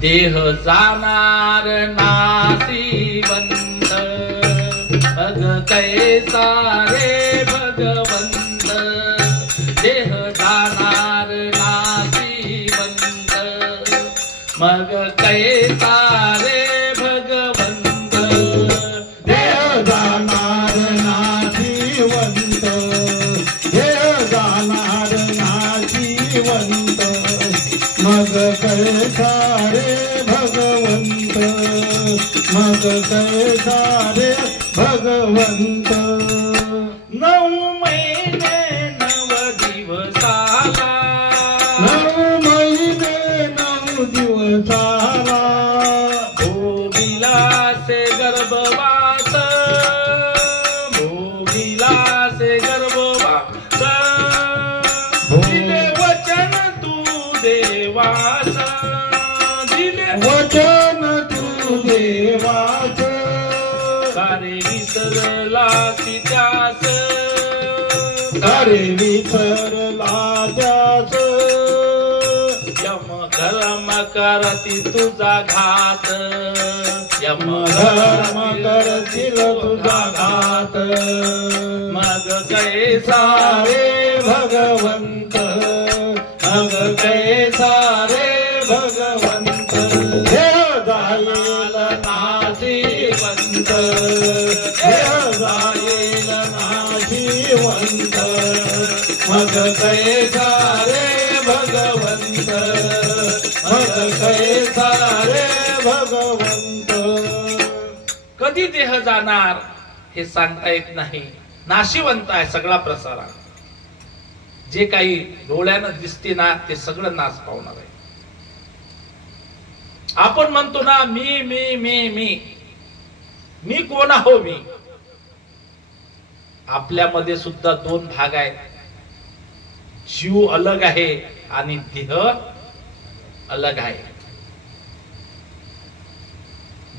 देह जाणार नासिवंत, अग कैसा रे भगवंत. देह जाणार नासिवंत, मग कैसा रे भगवंत. देह जाणार नासिवंत, रे भगवंत 9 महिने 9 दिवसाला 9 महिने 9 दिवसाला भोगिला से गर्भवास भोगिला से गर्भवास दिले वचन तू देवास दिले वचन तू देवाच सारे विसरला त्यास अरे विसरला त्यास यम धर्म करती तुझा घात यम धर्म करतील तुझा घात मग कैसा रे भगवंत मग कैसा रे भगवंत हे जाईल नाशिवंत हे जाईल नाशिवंत मग कैसा रे भगवंत मग कैसा रे भगवंत कधी देह जाणार हे सांगता येत नाही. नाशिवंत आहे सगळा प्रसारा. जे काही डोळ्यानं दिसते ना ते सगळं नाश पावणार आहे. आपण म्हणतो ना मी मी मी मी मी कोण आहो मी. आपल्यामध्ये सुद्धा 2 भाग आहेत. जीव अलग आहे आणि देह अलग आहे.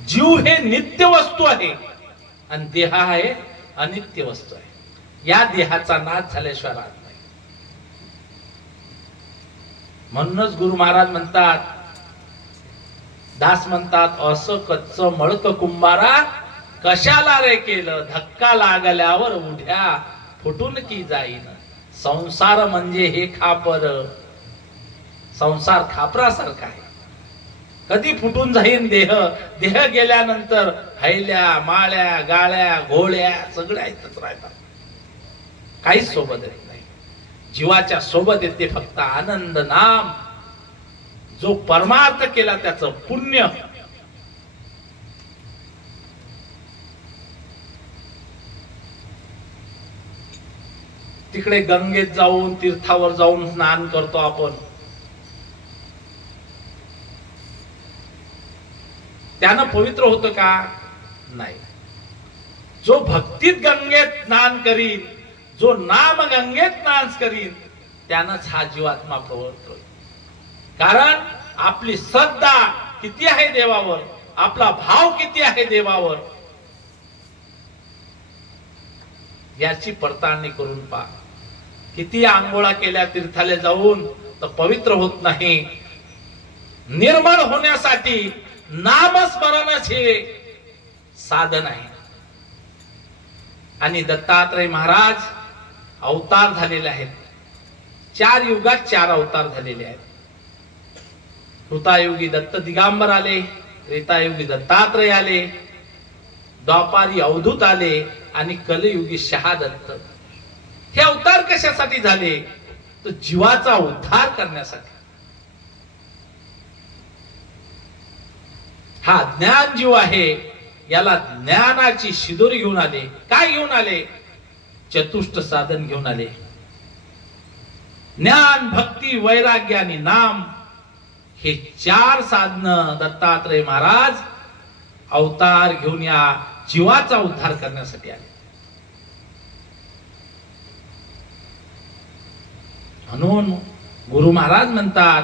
जीव हे नित्य वस्तू आहे आणि देह आहे अनित्य वस्तू आहे. या देहाचा नाश झाल्याशिवाय राहत नाही. म्हणूनच गुरु महाराज म्हणतात, दास म्हणतात, असं कच्च मळक कुंभारा कशाला रे केलं, धक्का लागल्यावर उड्या फुटून की जाईन. संसार म्हणजे हे खापर. संसार खापरासारखा आहे. कधी फुटून जाईन देह. देह गेल्यानंतर हैल्या माळ्या गाळ्या घोळ्या सगळ्या इथंच राहतात. काहीच सोबत येत नाही. जीवाच्या सोबत येते फक्त आनंद नाम. जो परमार्थ केला त्याचं पुण्य. तिकडे गंगेत जाऊन तीर्थावर जाऊन स्नान करतो आपण. त्यानं पवित्र होतं का? नाही. जो भक्तीत गंगेत स्नान करीन, जो नाम गंगेत स्नान करीन, त्यानंच हा जीवात्मा प्रवृत्त होईल. कारण आपली श्रद्धा किती आहे देवावर, आपला भाव किती आहे देवावर, याची पडताळणी करून पहा. किती आंघोळा केल्या तीर्थाला जाऊन तर पवित्र होत नाही. निर्मळ होण्यासाठी नामस्मरणच हे साधन आहे. आणि दत्तात्रय महाराज अवतार झालेले आहेत. 4 युगात 4 अवतार झालेले आहेत. कृतायुगी दत्त दिगंबर आले, त्रेतायुगी दत्तात्रय आले, द्वापारी अवधूत आले आणि कलियुगी शहादत्त. हे अवतार कशासाठी झाले? तर जीवाचा उद्धार करण्यासाठी. हा ज्ञान जीव आहे, याला ज्ञानाची शिदोरी घेऊन आले. काय घेऊन आले? चतुष्ट साधन घेऊन आले. ज्ञान, भक्ती, वैराग्य आणि नाम हे 4 साधन दत्तात्रय महाराज अवतार घेऊन या जीवाचा उद्धार करण्यासाठी आले. म्हणून गुरु महाराज म्हणतात,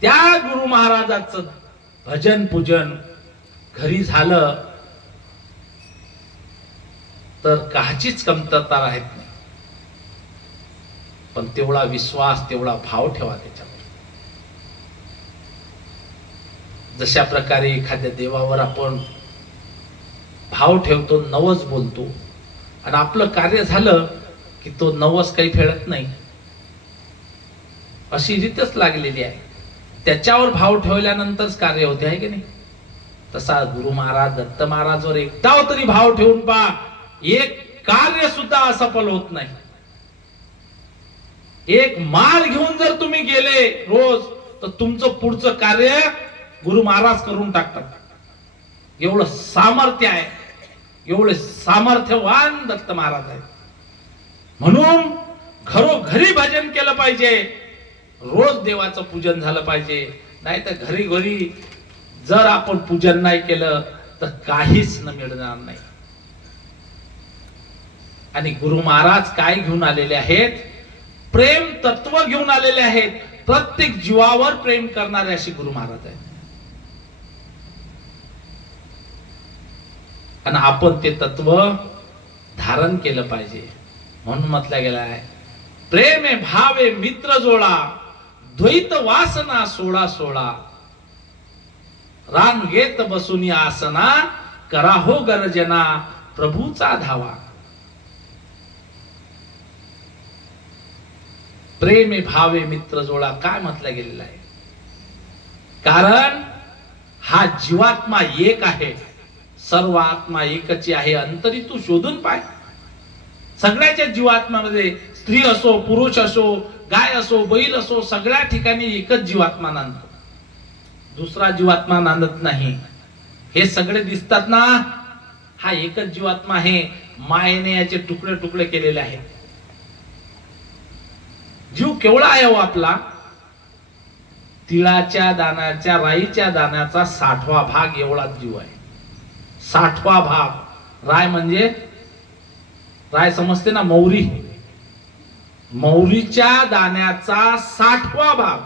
त्या गुरु महाराजाचं भजन पूजन घरी झालं तर काहीच कमतरता राहत नाही. पण तेवढा विश्वास, तेवढा भाव ठेवा त्याच्यावर. जशा प्रकारे एखाद्या देवावर आपण भाव ठेवतो, नवस बोलतो आणि आपलं कार्य झालं की तो नवस काही फेडत नाही, अशी रीतच लागलेली आहे. त्याच्यावर भाव ठेवल्यानंतरच कार्य होते, आहे की नाही? तसा गुरु महाराज दत्त महाराजवर एकदा तरी भाव ठेवून पहा, एक कार्य सुद्धा असफल होत नाही. एक माळ घेऊन जर तुम्ही गेले रोज तर तुमचं पुढचं कार्य गुरु महाराज करून टाकतात. एवढं सामर्थ्य आहे. एवढे सामर्थ्यवान दत्त महाराज आहेत. म्हणून घरोघरी भजन केलं पाहिजे, रोज देवाचं पूजन झालं पाहिजे. नाही तर घरी घरी जर आपण पूजन नाही केलं तर काहीच न मिळणार नाही. आणि गुरु महाराज काय घेऊन आलेले आहेत? प्रेम तत्व घेऊन आलेले आहेत. प्रत्येक जीवावर प्रेम करणारे असे गुरु महाराज आहेत. आणि आपण ते तत्व धारण केलं पाहिजे. म्हणून म्हटलं गेलं आहे, प्रेमे भावे मित्र जोडा, द्वैत वासना सोडा सोडा, रांगेत बसून आसना, करा हो गर्जना, प्रभूचा धावा. प्रेमे भावे मित्र जोडा काय म्हटलं गेलेलं आहे? कारण हा जीवात्मा एक आहे, सर्व आत्मा एकची आहे. अंतरी तू शोधून पाय. सगळ्याच्या जीवात्म्यामध्ये स्त्री असो, पुरुष असो, गाय असो, बैल असो, सगळ्या ठिकाणी एकच जीवात्मा नांदतो, दुसरा जीवात्मा नांदत नाही. हे सगळे दिसतात ना, हा एकच जीवात्मा आहे. मायेने याचे तुकडे तुकडे केलेले आहेत. जीव केवढा आहे हो आपला? तिळाच्या दाण्याच्या, राईच्या दाण्याचा 60वा भाग एवढा जीव आहे. 60वा भाग. राय म्हणजे राय समजते ना, मौरी. मौरीच्या दाण्याचा 60वा भाग.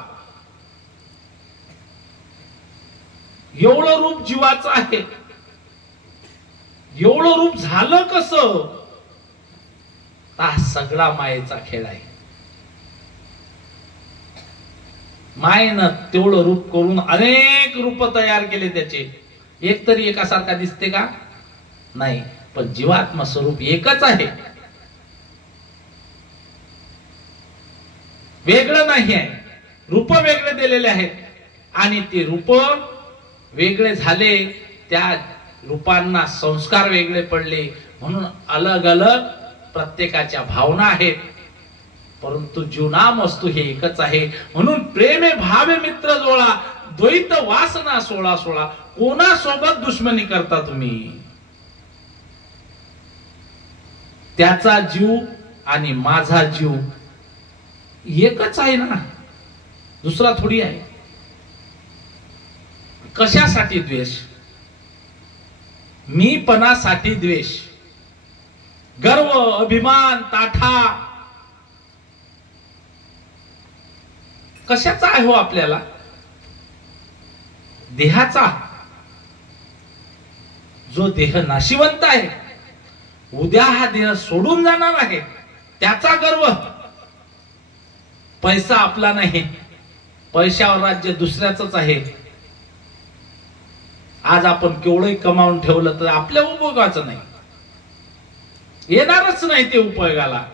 एवढं रूप जीवाचं आहे. एवढं रूप झालं कसं? हा सगळा मायेचा खेळ आहे. मायेनं तेवढं रूप करून अनेक रूप तयार केले त्याचे. एक तरी एकासारखा दिसते का? नाही. पण जीवात्मा स्वरूप एकच आहे, वेगळं नाही आहे. रूप वेगळे दिलेले आहेत आणि ते रूप वेगळे झाले, त्या रूपांना संस्कार वेगळे पडले. म्हणून अलग अलग प्रत्येकाच्या भावना आहेत, परंतु जीवनाम वस्तू हे एकच आहे. म्हणून प्रेमे भावे मित्र जोडा, द्वैत वासना सोळा सोळा. कोणासोबत दुश्मनी करता तुम्ही? त्याचा जीव आणि माझा जीव एकच आहे ना, दुसरा थोडी आहे. कशासाठी द्वेष? मीपणासाठी द्वेष, गर्व, अभिमान, ताठा कशाचा आहे हो आपल्याला? देहाचा. जो देह नाशिवंत आहे, उद्या हा देह सोडून जाणार आहे, त्याचा गर्व. पैसा आपला नाही, पैशावर राज्य दुसऱ्याच आहे. आज आपण केवढंही कमावून ठेवलं तर आपल्या उपयोगाचं नाही, येणारच नाही ते उपयोगाला.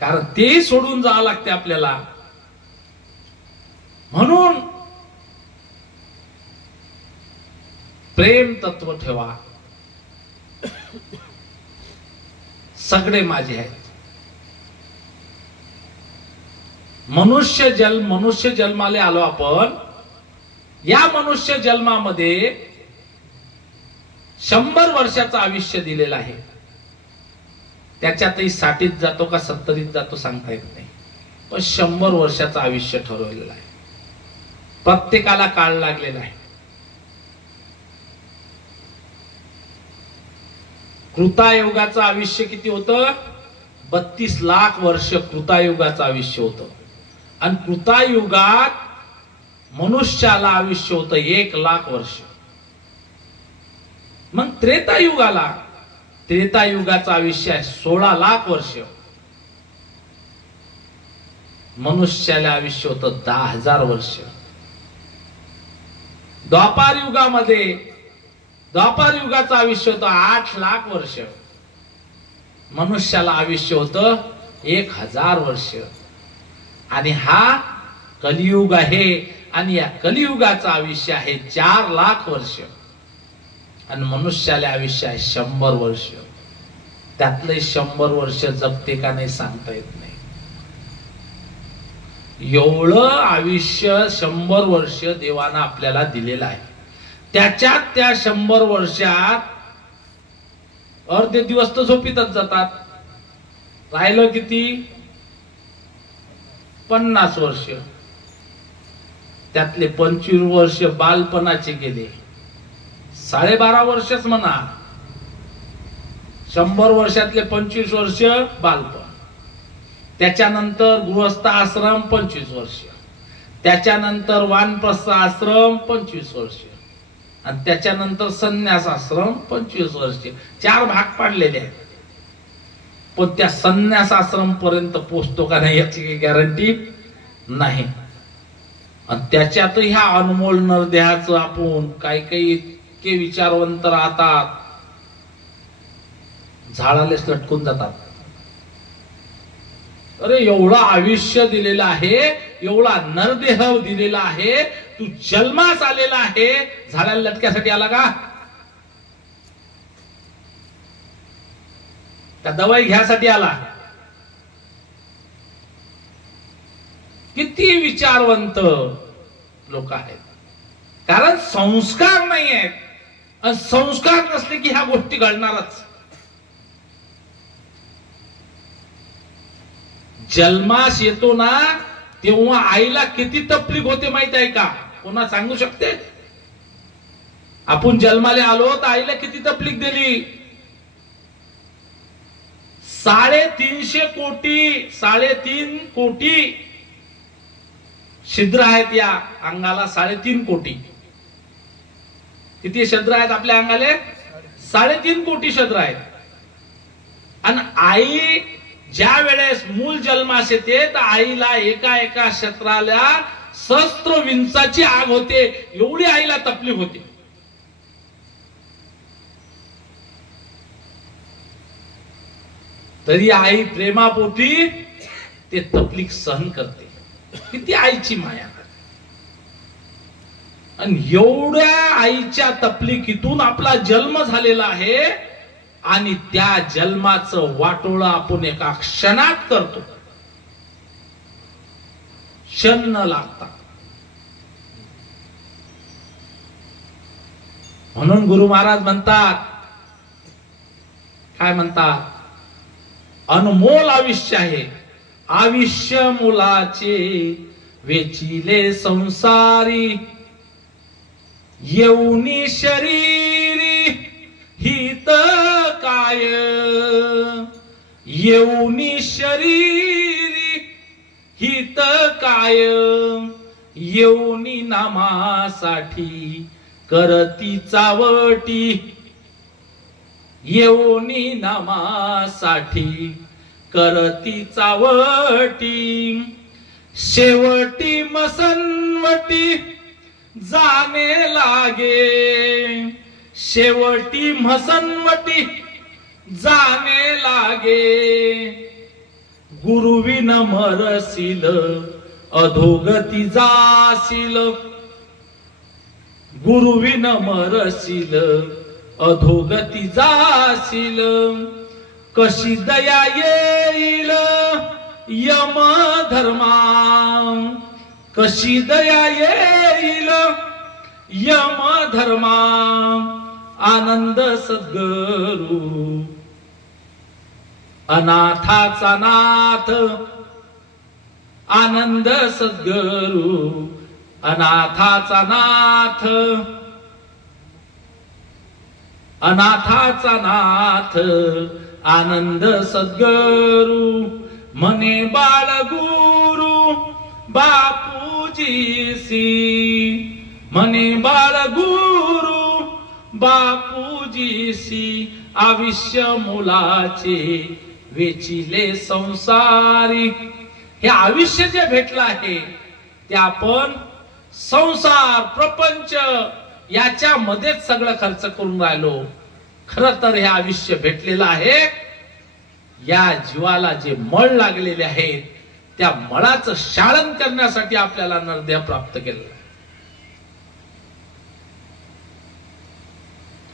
कारण तेही सोडून जावं लागते आपल्याला. म्हणून प्रेम तत्व ठेवा. सगळे माझे आहेत. मनुष्य जन्माले आलो आपण. या मनुष्य जन्मामध्ये 100 वर्षाचं आयुष्य दिलेलं आहे. त्याच्यातही 60त जातो का 70त जातो सांगता येत नाही, पण 100 वर्षाचं आयुष्य ठरवलेलं आहे. प्रत्येकाला काळ लागलेला आहे. कृतायुगाचं आयुष्य किती होतं? 32 लाख वर्ष कृतायुगाचं आयुष्य होतं. आणि कृतायुगात मनुष्याला आयुष्य होतं 1 लाख वर्ष. मग त्रेतायुगाचं आयुष्य आहे 16 लाख वर्ष. मनुष्याला आयुष्य होतं 10,000 वर्ष. द्वापार युगाचं आयुष्य होतं 8 लाख वर्ष. मनुष्याला आयुष्य होतं 1000 वर्ष. आणि हा कलियुग आहे, आणि या कलियुगाचं आयुष्य आहे 4 लाख वर्ष. आणि मनुष्याला आयुष्य आहे 100 वर्ष. त्यातले 100 वर्ष जगते का नाही सांगता येत नाही. एवढं आयुष्य 100 वर्ष देवानं आपल्याला दिलेलं आहे. त्याच्यात त्या 100 वर्षात अर्धे दिवस तर झोपीतच जातात. राहिलं किती? 50 वर्ष. त्यातले 25 वर्ष बालपणाचे गेले. 12.5 वर्षच म्हणा. 100 वर्षातले 25 वर्ष बालपण. त्याच्यानंतर गृहस्थ आश्रम 25 वर्ष. त्याच्यानंतर वानप्रस्थ आश्रम 25 वर्ष. आणि त्याच्यानंतर संन्यास आश्रम 25 वर्ष. 4 भाग पाडलेले आहेत. पण त्या संन्यास आश्रम पर्यंत पोहोचतो का नाही याची काही गॅरंटी नाही. आणि त्याच्यात ह्या अनमोल नरदेहाचं आपण काही इतके विचारवंत राहतात, झाडालेच लटकून जातात. अरे एवढं आयुष्य दिलेलं आहे, एवढा नरदेह दिलेला आहे, तू जन्मास आलेला आहे, झाडाला लटक्यासाठी आला का? त्या दवाई घ्यासाठी आला? किती विचारवंत लोक आहेत. कारण संस्कार नाही आहेत. आणि संस्कार नसले की ह्या गोष्टी घडणारच. जन्मास येतो ना तेव्हा आईला किती तकलीफ होते माहित आहे का? कोणा सांगू शकते? आपण जन्माला आलो तर आईला किती तकलीफ दिली. 3.5 कोटी छिद्र आहेत या अंगाला. 3.5 कोटी. किती छिद्र आहेत आपल्या अंगाले? 3.5 कोटी छिद्र आहेत. आणि आई ज्या वेळेस मूल जन्मास येते तर आईला एका क्षेत्राला सहस्त्र विंचाची आग होते. एवढी आईला तकलीफ होते. तरी आई प्रेमापोटी ते तकलीफ सहन करते. किती आईची माया. आणि एवढ्या आईच्या तकलीफीतून आपला जन्म झालेला आहे. आणि त्या जन्माचं वाटोळं आपण एका क्षणात करतो. क्षण न लागता. म्हणून गुरु महाराज म्हणतात, काय म्हणतात? अनमोल आयुष्य आहे. आयुष्य मुलाचे वेचिले संसारी, येऊनी शरीरी हित काय, येऊनी शरीरी हित काय, येऊनी नामासाठी करती चावटी, येऊनी नामासाठी करती चावटी, शेवटी मसनवटी जाणे लागे, शेवटी मसनवटी जाणे लागे, गुरुविन मरसील अधोगती जासील, गुरुविन मरसील अधोगती जासील, कशी दया येईल यम धर्मा, कशी दया येईल यम धर्मा, आनंद सद्गुरु अनाथाचा नाथ, आनंद सद्गुरु अनाथाचा नाथ, अनाथाचा नाथ, आनंद सद्गुरु म्हणे बाळगुरु बापूजीसी, म्हणे बाळगुरु बापूजीसी, आयुष्य मुलाचे वेचिले संसारी. हे आयुष्य जे भेटलं आहे ते आपण संसार प्रपंच याच्यामध्येच सगळं खर्च करून राहिलो. खरं तर हे आयुष्य भेटलेलं आहे, या जीवाला जे मळ लागलेले आहेत त्या मळाचं शाळन करण्यासाठी आपल्याला नरदेह प्राप्त केलं.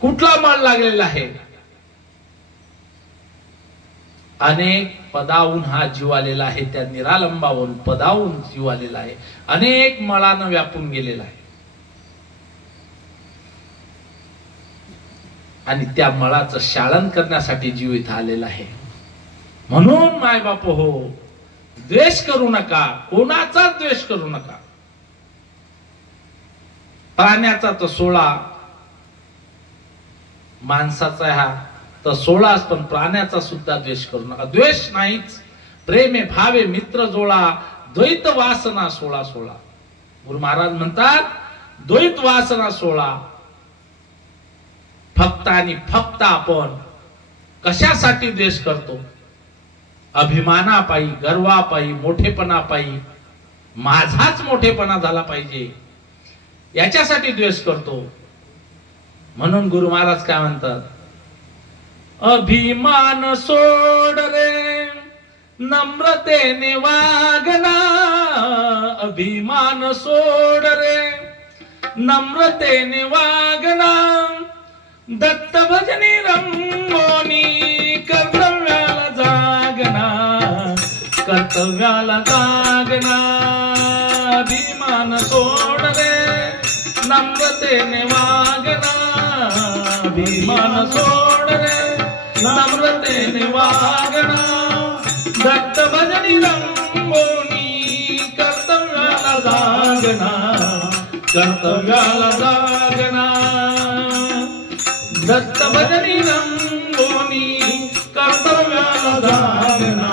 कुठला मळ लागलेला आहे? अनेक पदावून हा जीव आलेला आहे, त्या निरालंबावून पदावून जीव आलेला आहे, अनेक मळानं व्यापून गेलेला आहे. आणि त्या मळाचं शाळण करण्यासाठी जीव इथं आलेला आहे. म्हणून माय बाप हो, द्वेष करू नका, कोणाचाच द्वेष करू नका. प्राण्याचा तर 16, माणसाचा हा तर 16, पण प्राण्याचा सुद्धा द्वेष करू नका. द्वेष नाहीच, प्रेमे भावे मित्र जोळा, द्वैत वासना 16. गुरु महाराज म्हणतात द्वैत वासना 16. फक्त आणि फक्त आपण कशासाठी द्वेष करतो? अभिमानापायी, गर्वापायी, मोठेपणापायी, माझाच मोठेपणा झाला पाहिजे याच्यासाठी द्वेष करतो. म्हणून गुरु महाराज काय म्हणतात? अभिमान सोड रे नम्रतेने वागना, अभिमान सोड रे नम्रतेने वागना, दत्त भजनी रंगोनी कर्तव्याला जागना, कर्तव्याला जागना. अभिमान सोड रे नम्रतेने वागना, अभिमान सोड रे नम्रतेने वागना, दत्त भजनी रंगोनी कर्तव्याला जागना, कर्तव्याला जागना. दत्त भजनी रंगोनी कर्तव्याला जागना,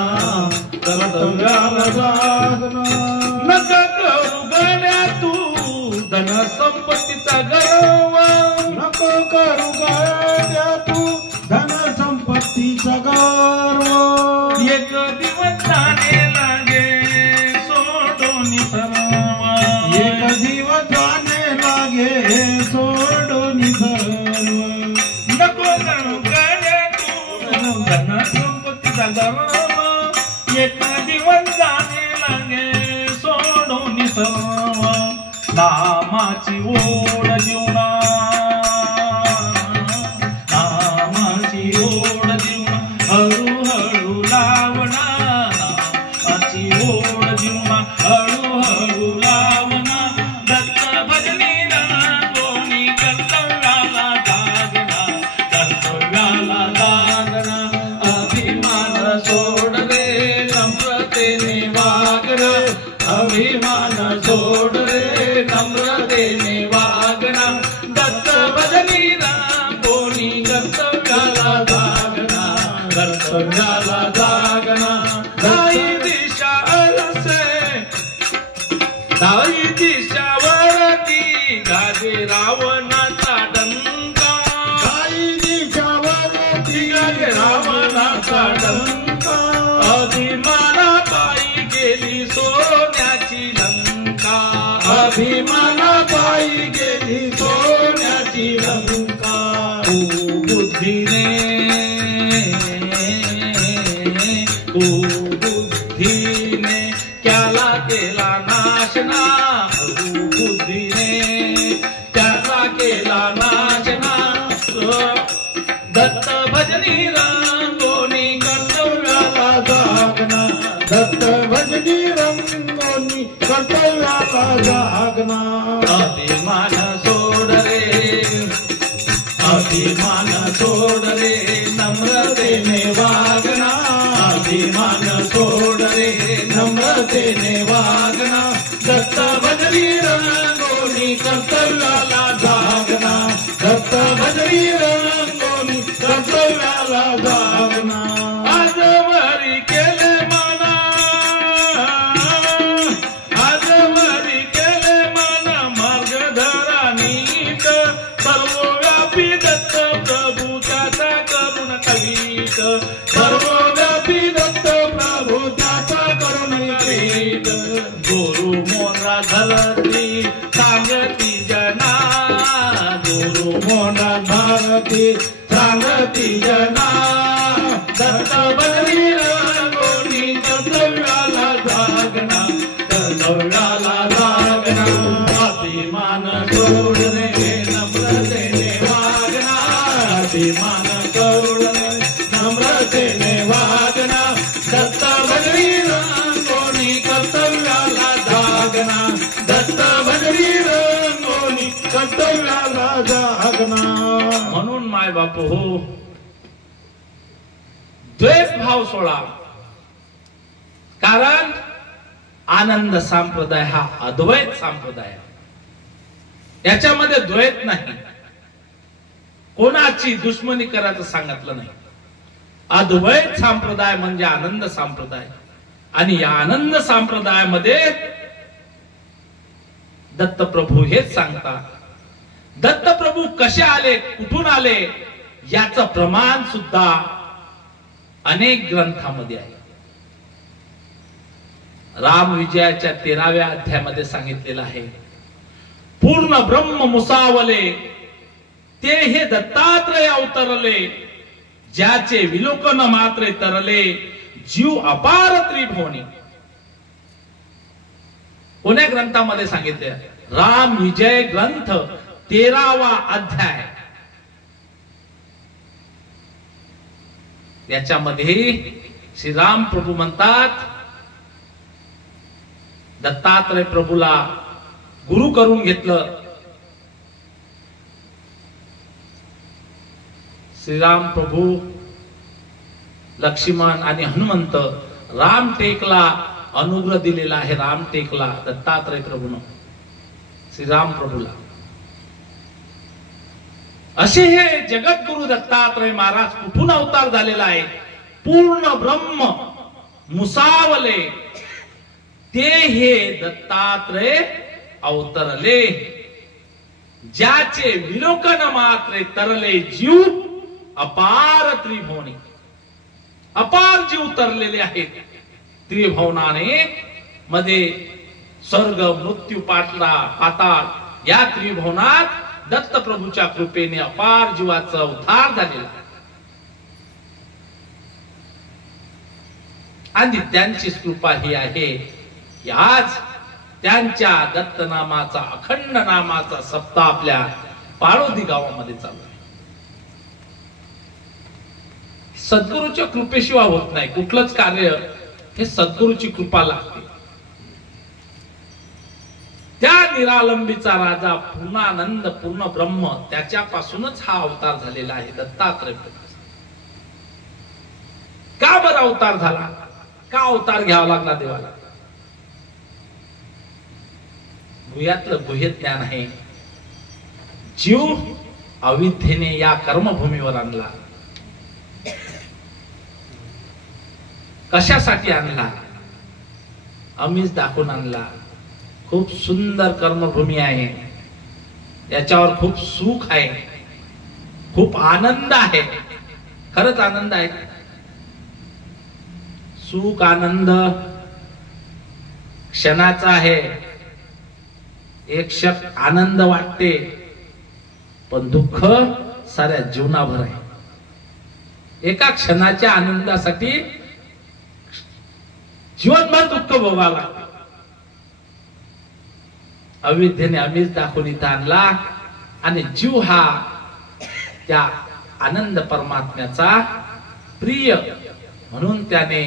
कर्तव्याला जागना. नका करू गड्या तू धन संपत्तीचा गर्व, नको करू गड्या तू धन संपत्तीचा गर्व. एक दिवस जाणे लागे सोडून सर्व, एक दिवस जाणे लागे सोडून सर्व. नको करू गड्या तू धन संपत्तीचा गर्व, एक दिवस जाणे लागे सोडून सर्व. नामाची ओढ जीवना, नामाची ओढ जीवना हळूहळू लावना, नामाची ओढ जीवना हळूहळू लावना. दत्त भजनी रंगोनी कर्तव्याला जागना, कर्तव्याला जागना. अभिमान सोड रे नम्रतेने वागना, अभिमान सोड रे नम्रतेने वागना. दत्त भजनी रंगोनी कर्तव्याला जागना, कर्तव्याला जागना. दाई दिशा अलसे, दाई दिशावरती गाजे रावणाचा डंका, दाई दिशावरती गाजे रावणाचा डंका. अभिमानापायी गेली सोन्याची लंका, अभिमानापायी गेली सोन्याची लंका. तू बुद्धीने, तू बुद्धीने त्याला केला नाशना, तू बुद्धीने त्याला केला नाशना. दत्त भजनी रंगोनी कर्तव्याला जागना, दत्त भजनी रंगोनी कर्तव्याला जागना. अभिमान सोड रे, अभिमान सोड रे नम्रतेने वागना, अभिमान सोड रे नम्रतेने वागना. दत्त भजनी रंगोनी कर्तव्याला जागना, दत्त भजनी रंगोनी कर्तव्याला जागना. आजवरी केले मना, आजवरी केले मना मार्गधरा नीट. सर्वव्यापी दत्त प्रभू त्याचा करुण कवीट, सर्वव्यापी दत्त प्रभू त्याचा करुण कवीट. गुरु मोरा धरती सांगती जना, गुरु मोरा धरती सांगती जना. दत्त भजनी रंगोनी कर्तव्याला जागना, कर्तव्याला जागना. अभिमान सोड रे नम्रतेने वागना, अभिमान सोड रे नम्रतेने वागना. दत्त भजनी रंगोनी कर्तव्याला जागना, दत्त भजनी रंगोनी कर्तव्याला जागना. म्हणून माय बापू द्वैत भाव सोडा, कारण आनंद संप्रदाय हा अद्वैत संप्रदाय, याच्यामध्ये द्वैत नाही. कोणाची दुश्मनी करायचं सांगितलं नाही. अद्वैत संप्रदाय म्हणजे आनंद संप्रदाय. आणि या आनंद संप्रदायामध्ये दत्तप्रभू हेच सांगतात. दत्तप्रभू कसे आले, कुठून आले, याचं प्रमाण सुद्धा अनेक ग्रंथामध्ये आहे. राम विजयाच्या 13व्या अध्यायामध्ये सांगितलेलं आहे, पूर्ण ब्रह्म मुसावले ते हे दत्तात्रय अवतरले, ज्याचे विलोकन मात्रे तरले, जीव अपार त्रिभुवनी. कोण्या ग्रंथामध्ये सांगितले? राम विजय ग्रंथ 13वा अध्याय. याच्यामध्ये श्रीराम प्रभू म्हणतात, दत्तात्रय प्रभूला गुरु करून घेतलं. श्रीराम प्रभू, लक्ष्मण आणि हनुमंत रामटेकला अनुग्रह दिलेला आहे. रामटेकला दत्तात्रय प्रभूनं श्रीराम प्रभूला. असे हे जगद्गुरु दत्तात्रय महाराज कुठून अवतार झालेला आहे? पूर्ण ब्रह्म मुसावले ते हे दत्तात्रय अवतरले, ज्याचे विलोकन मात्रे तरले, जीव अपार त्रिभुवनी. अपार जीव तरलेले आहेत त्रिभुवनाने मध्ये. स्वर्ग, मृत्यू, पाताळ या त्रिभुवनात दत्तप्रभूच्या कृपेने अपार जीवाचा उद्धार झालेला. आणि त्यांची कृपा ही आहे की आज त्यांच्या दत्त नामाचा, अखंड नामाचा सप्ताह आपल्या पाळोदी गावामध्ये चालू आहे. सद्गुरूच्या कृपेशिवाय होत नाही कुठलंच कार्य. हे सद्गुरूची कृपा लागते. त्या निरालंबीचा राजा, पूर्णानंद, पूर्ण ब्रह्म, त्याच्यापासूनच हा अवतार झालेला आहे दत्तात्रय. का बरं अवतार झाला? का अवतार घ्यावा लागला देवाला? गुह्यातलं गुह्य ज्ञान आहे. जीव अविद्येने या कर्मभूमीवर आणला. कशासाठी आणला? आम्हीच दाखवून आणला. खूप सुंदर कर्मभूमी आहे, याच्यावर खूप सुख आहे, खूप आनंद आहे. खरंच आनंद आहे. सुख आनंद क्षणाचा आहे. एक क्षण आनंद वाटते, पण दुःख साऱ्या जीवनाभर आहे. एका क्षणाच्या आनंदासाठी जीवनभर दुःख भोगावं लागतं. अविद्येने आम्हीच दाखवून इथं आणला आणि जीव हा त्या आनंद परमात्म्याचा प्रिय म्हणून त्याने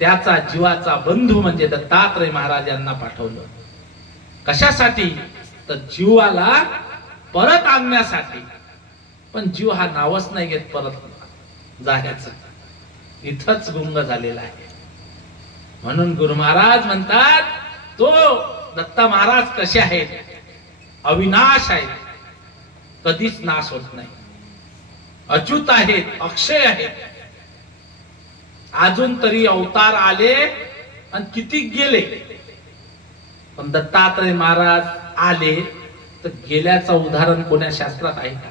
त्याचा जीवाचा बंधू म्हणजे दत्तात्रय महाराजांना पाठवलं. कशासाठी? तर जीवाला परत आणण्यासाठी. पण जीव हा नावच नाही घेत परत जाण्याचं. इथंच गुंग झालेला आहे. म्हणून गुरु महाराज म्हणतात, तो दत्ता महाराज कसे आहेत? अविनाश आहेत, कधीच नाश होत नाही. अच्युत आहेत, अक्षय आहेत. अजून तरी अवतार आले आणि किती गेले, पण दत्तात्रय महाराज आले तर गेल्याचं उदाहरण कोण्या शास्त्रात आहे का?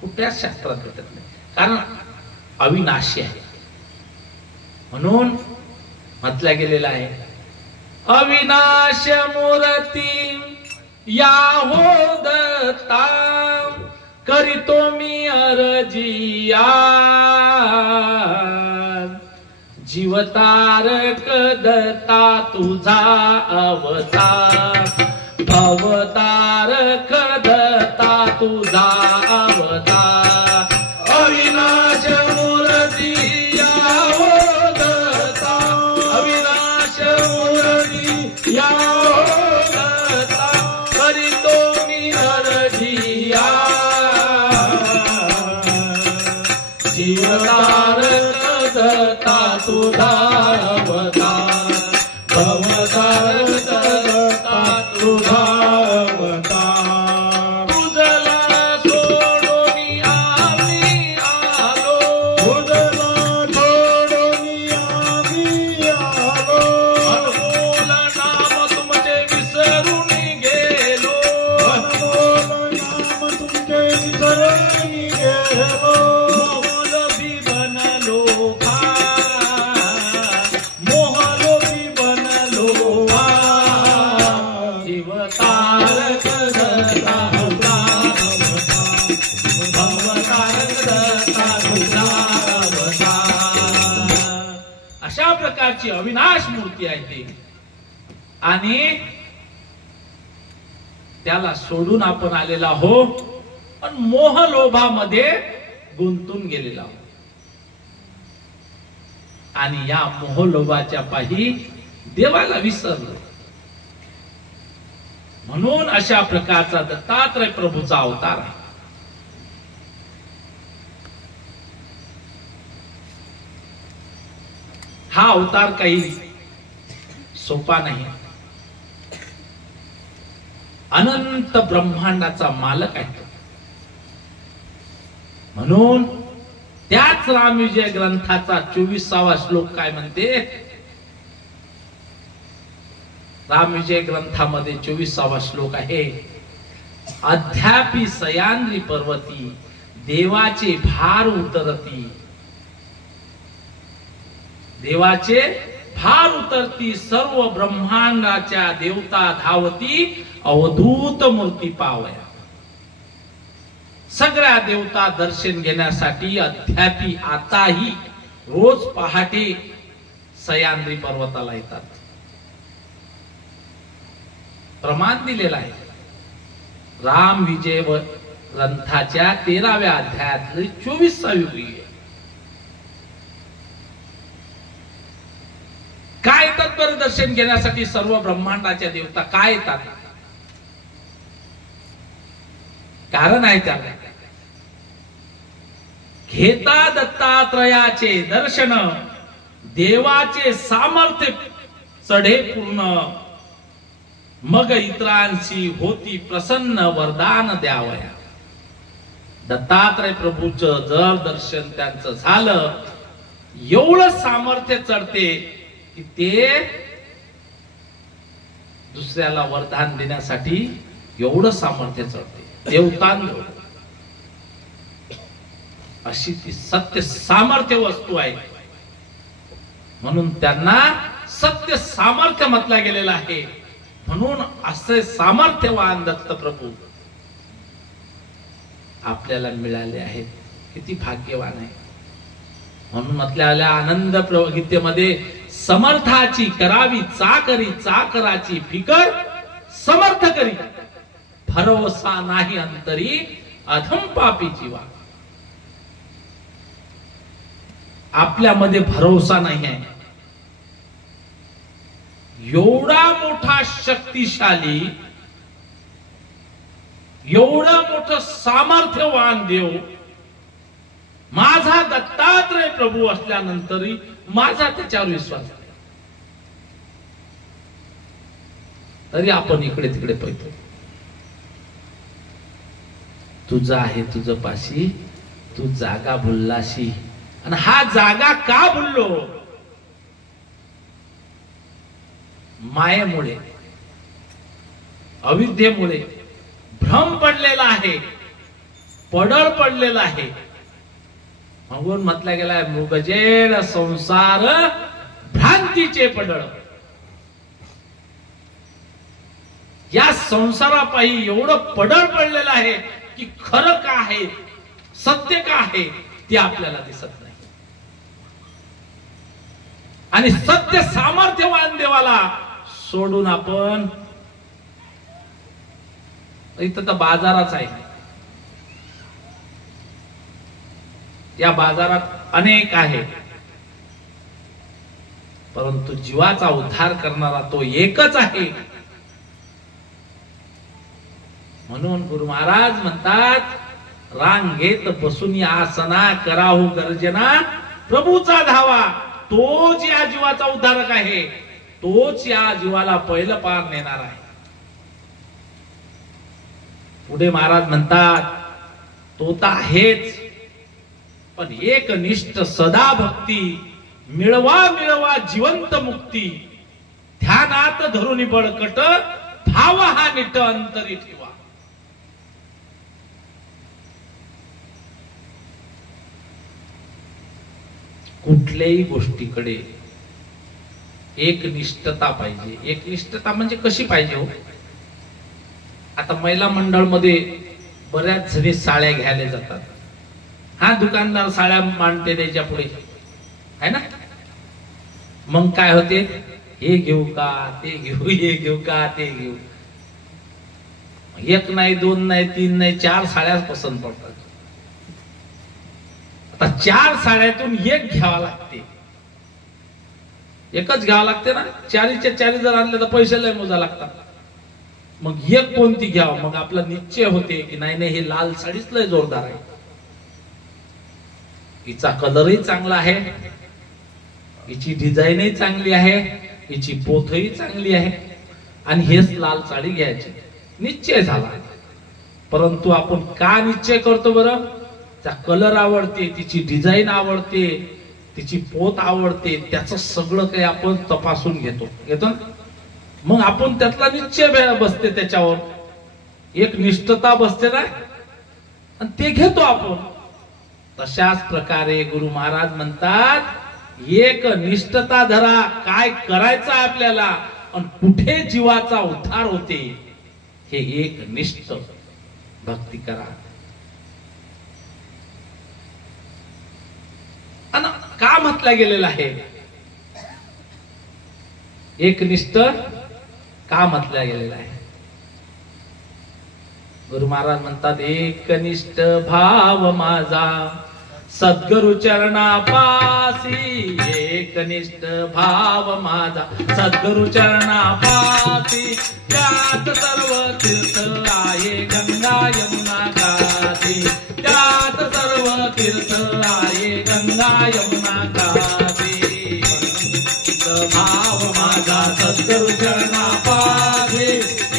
कुठल्याच शास्त्रात भेटत नाही. कारण अविनाशी आहे. म्हणून म्हटलं गेलेलं आहे, अविनाश मूर्ती या हो दत्ता, करीतो मी अर्जिया. जीवतारक दत्ता तुझा अवतार, अवतारक दत्ता तुझा अवतार. अविनाश मूर्ती या हो दत्ता, अविनाश मूर्ती या हो दत्ता, करीतो मी अर्जिया. जीवतारक दत्ता तुझा अवतार, भवतारक दत्ता तुझा अवतार. तुझला सोडून आम्ही आलो, तुझला सोडून आम्ही आलो, अनमोल नाम तुमचे विसरून गेलो, अनमोल नाम तुमचे विसरून गेलो. मोहलोभी बनलो मोहलोभी बनलो जीवतारक दत्ता तुझा अवतार, भवतारक दत्ता तुझा अवतार. अशा प्रकारची अविनाश मूर्ती आहे ती. आणि त्याला सोडून आपण आलेला हो, पण मोहलोभामध्ये गुंतून गेलेला हो. आणि या मोहलोभाच्या पायी देवाला विसरलो. म्हणून अशा प्रकारचा दत्तात्रय प्रभूचा अवतार आहे. हा अवतार काही सोपा नाही. अनंत ब्रह्मांडाचा मालक आहे. म्हणून त्याच रामविजय ग्रंथाचा 24वा श्लोक काय म्हणते? रामविजय ग्रंथामध्ये 24वा श्लोक आहे, अद्यापि सयाद्री पर्वती देवाचे भार उतरती, देवाचे भार उतरती, सर्व ब्रह्मांडाच्या देवता धावती, अवधूत मूर्ती पावया. सगळ्या देवता दर्शन घेण्यासाठी अद्यापि आताही रोज पहाटे सह्याद्री पर्वताला येतात. प्रमाण दिलेला आहे. राम विजय ग्रंथाच्या 13व्या अध्यायातली 24वी ओळी. काय येतात बरं दर्शन घेण्यासाठी? सर्व ब्रह्मांडाच्या देवता काय येतात? कारण आहे त्याला. घेता दत्तात्रयाचे दर्शन, देवाचे सामर्थ्य चढे पूर्ण, मग इतरांची होती प्रसन्न वरदान द्यावया. दत्तात्रय प्रभूचं जर दर्शन त्यांचं झालं, एवढं सामर्थ्य चढते की ते दुसऱ्याला वरदान देण्यासाठी एवढं सामर्थ्य चढते. देवतांजवळ अशी ती सत्य सामर्थ्य वस्तू आहे. म्हणून त्यांना सत्य सामर्थ्य म्हटलं गेलेलं आहे. म्हणून असे सामर्थ्यवान दत्त प्रभू आपल्याला मिळाले आहेत. किती भाग्यवान आहे. म्हणून म्हटल्या आनंद गीतेमध्ये, समर्थाची करावी चाकरी, चाकराची फिकर समर्थ करी, भरोसा नाही अंतरी, अधम पापी जीवा. आपल्यामध्ये भरोसा नाही आहे. एवढा मोठा शक्तिशाली, एवढं मोठं सामर्थ्यवान देव माझा दत्तात्रय प्रभू असल्यानंतरही माझा त्याच्यावर विश्वास नाही. तरी आपण इकडे तिकडे पळतो. तुझं आहे तुझं पाशी, तू जागा भुललाशी. आणि हा जागा का भुललो? मायेमुळे, अविद्येमुळे भ्रम पडलेला आहे, पडळ पडलेला आहे. म्हणून म्हटलं गेलाय, मृगजेड संसार भ्रांतीचे पडळ. या संसारापायी एवढं पडळ पडलेलं आहे की खरं का आहे, सत्य का आहे ते आपल्याला दिसत नाही. आणि सत्य सामर्थ्यवान देवाला सोडून आपण इथं तर बाजाराच आहे. या बाजारात अनेक आहे, परंतु जीवाचा उद्धार करणारा तो एकच आहे. म्हणून गुरु महाराज म्हणतात, रांगेत बसून आसना कराहू गर्जना प्रभूचा धावा. तोच या जीवाचा उद्धारक आहे, तोच या जीवाला पहिलं पार नेणार आहे. पुढे महाराज म्हणतात तो तर आहेच, पण एकनिष्ठ सदा भक्ती मिळवा मिळवा जिवंत मुक्ती. ध्यानात धरून बळकट भाव हा निट अंतरी ठेवा. कुठल्याही गोष्टीकडे एकनिष्ठता पाहिजे. एकनिष्ठता म्हणजे कशी पाहिजे हो? आता महिला मंडळ मध्ये बऱ्याच जणी साड्या घ्यायला जातात. हा दुकानदार साड्या मांडते त्याच्या पुढे आहे ना. मग काय होते, हे घेऊ का ते घेऊ, हे घेऊ का ते घेऊ. एक नाही, दोन नाही, तीन नाही, 4 साड्या पसंत पडतात. आता 4 साड्यातून एक घ्यावा लागते. एकच घ्यावं लागते ना. 4च्या 4 जर आणले तर पैसे लय मोजा लागतात. मग एक कोणती घ्यावं. मग आपला निश्चय होते की नाही नाही हे लाल साडीच लय जोरदार आहे, हिचा कलरही चांगला आहे, हिची डिझाईनही चांगली आहे, हिची पोथही चांगली आहे आणि हेच लाल साडी घ्यायची. निश्चय झाला. परंतु आपण का निश्चय करतो बरं? त्या कलर आवडते, तिची डिझाईन आवडते, तिची पोत आवडते, त्याचं सगळं काही आपण तपासून घेतो ना. मग आपण त्यातला निश्चय बसते, त्याच्यावर एक निष्ठता बसते ना, आणि ते घेतो आपण. तशाच प्रकारे गुरु महाराज म्हणतात एक निष्ठता धरा. काय करायचं आपल्याला आणि कुठे जीवाचा उद्धार होते हे एक निष्ठ भक्ती करा. आणि का म्हटलं गेलेलं आहे एकनिष्ठ? का म्हटलं गेलेलं आहे? गुरु महाराज म्हणतात एकनिष्ठ भाव माझा सद्गुरु चरणापासी. एकनिष्ठ भाव माझा सद्गुरु चरणापासी. त्यात सर्व तीर्थ आहे गंगा यमुना काशी. त्यात सर्व तीर्थ आहे गंगा यमुना काशी. भाव माझा सद्गुरु चरणापासी.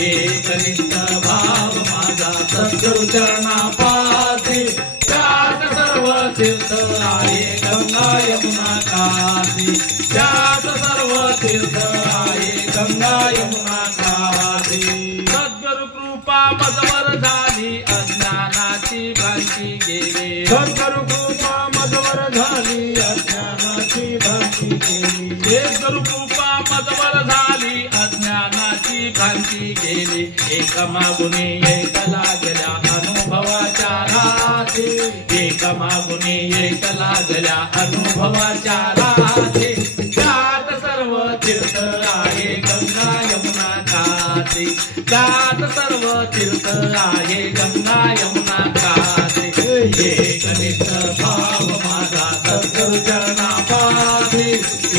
एकनिष्ठ भाव माझा सद्गुरु चरणापासी. त्यात सर्व तीर्थ आहे गंगा यमुना काशी. त्यात सर्व तीर्थ आहे गंगा यमुना काशी. सद्गुरु कृपा मजवर झाली अज्ञानाची भ्रांती गेली. सद्गुरु कृपा मजवर झाली अज्ञानाची भ्रांती गेली. सद्गुरु कृपा मजवर झाली अज्ञानाची भ्रांती गेली. एक मागुनी एक लागल्या अनुभवाच्या राशी. एक मागुनी एक लागल्या अनुभवाच्या राशी. त्यात सर्व तीर्थ आहे गंगा यमुना काशी. त्यात सर्व तीर्थ आहे गंगा यमुना काशी. एकनिष्ठ भाव माझा सद्गुरु चरणापासी.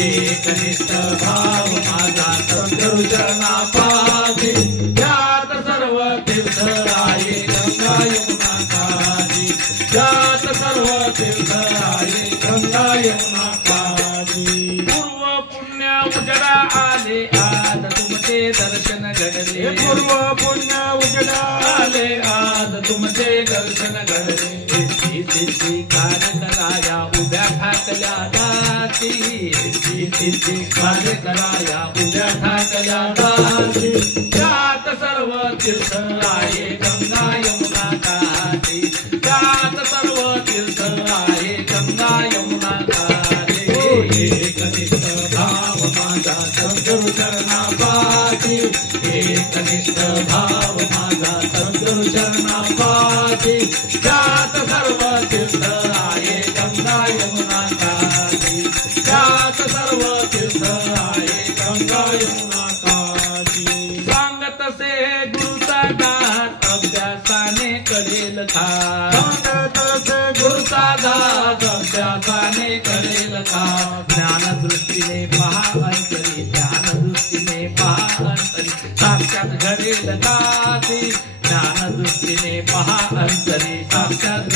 एकनिष्ठ भाव माझा सद्गुरु चरणापासी. त्यात सर्व तीर्थ आहे गंगा यमुना काशी. त्यात सर्व तीर्थ आहे गंगा यमुना काशी. पूर्व पुण्य उजडा आले आज तुमचे दर्शन घडले. पूर्व पुण्य उजडा आले आज तुमचे दर्शन घडले. सिद्धी कार्य कराया उभ्या ठाकल्या दासी. सिद्धी कार्य कराया उभ्या ठाकल्या दासी. त्यात सर्व तीर्थ आहे गंगा यमुना काशी. त्यात सर्व तीर्थ आहे गंगा यमुना काशी. एकनिष्ठ भाव माझा सद्गुरु चरणापासी. एकनिष्ठ भाव माझा सद्गुरु चरणापासी. त्यात सर्व तीर्थ आहे गंगा यमुना काशी. त्यात सर्व तीर्थ आहे गंगा यमुना काशी. सांगत से गुरुचा दास अभ्यासाने कळेल खास. सांगत से गुरुचा दास अभ्यासाने कळेल खास. ज्ञानदृष्टीने पहा अंतरी. ज्ञानदृष्टीने पहा अंतरी. साक्षात घडेल काशी. ज्ञानदृष्टीने पहा अंतरी. साक्षात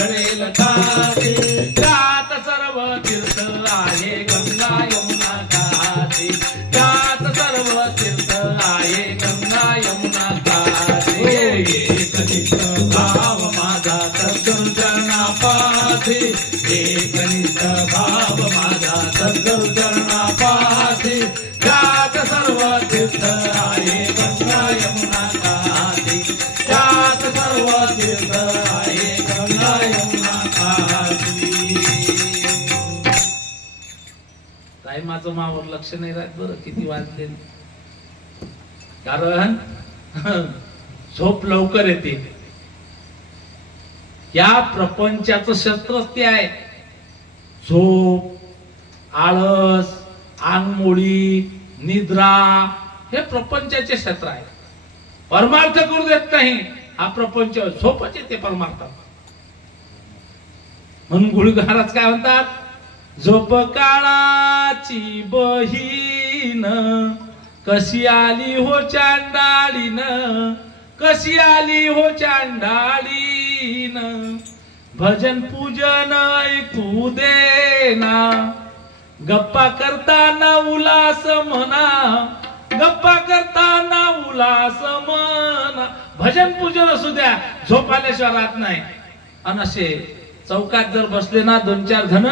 कनिष्ठ भाव माझा सद्गुरु चरणा पाशी त्यात सर्व तीर्थ आहे गंगा यमुना काठी त्यात सर्व तीर्थ आहे गंगा यमुना काठी काय माझं मावर लक्ष नाही राहत बरं किती वाजले कारण झोप लवकर येते या प्रपंचाचं शस्त्रच ते आहे झोप आळस आंगमोळी निद्रा हे प्रपंचाचे शस्त्र आहे परमार्थ करू देत नाही हा प्रपंच झोपच येते परमार्थ म्हणून गुरु महाराज काय म्हणतात झोप काळाची बहीण कशी आली हो चांडाळीन कशी आली हो चांडाळीन भजन पूजन ऐकू देना गप्पा करताना उल्हास म्हणा गप्पा करताना उल्हास म्हणा भजन पूजन असू द्या झोप आल्याशिवाय राहत नाही आणि असे चौकात जर बसले ना 2-4 जण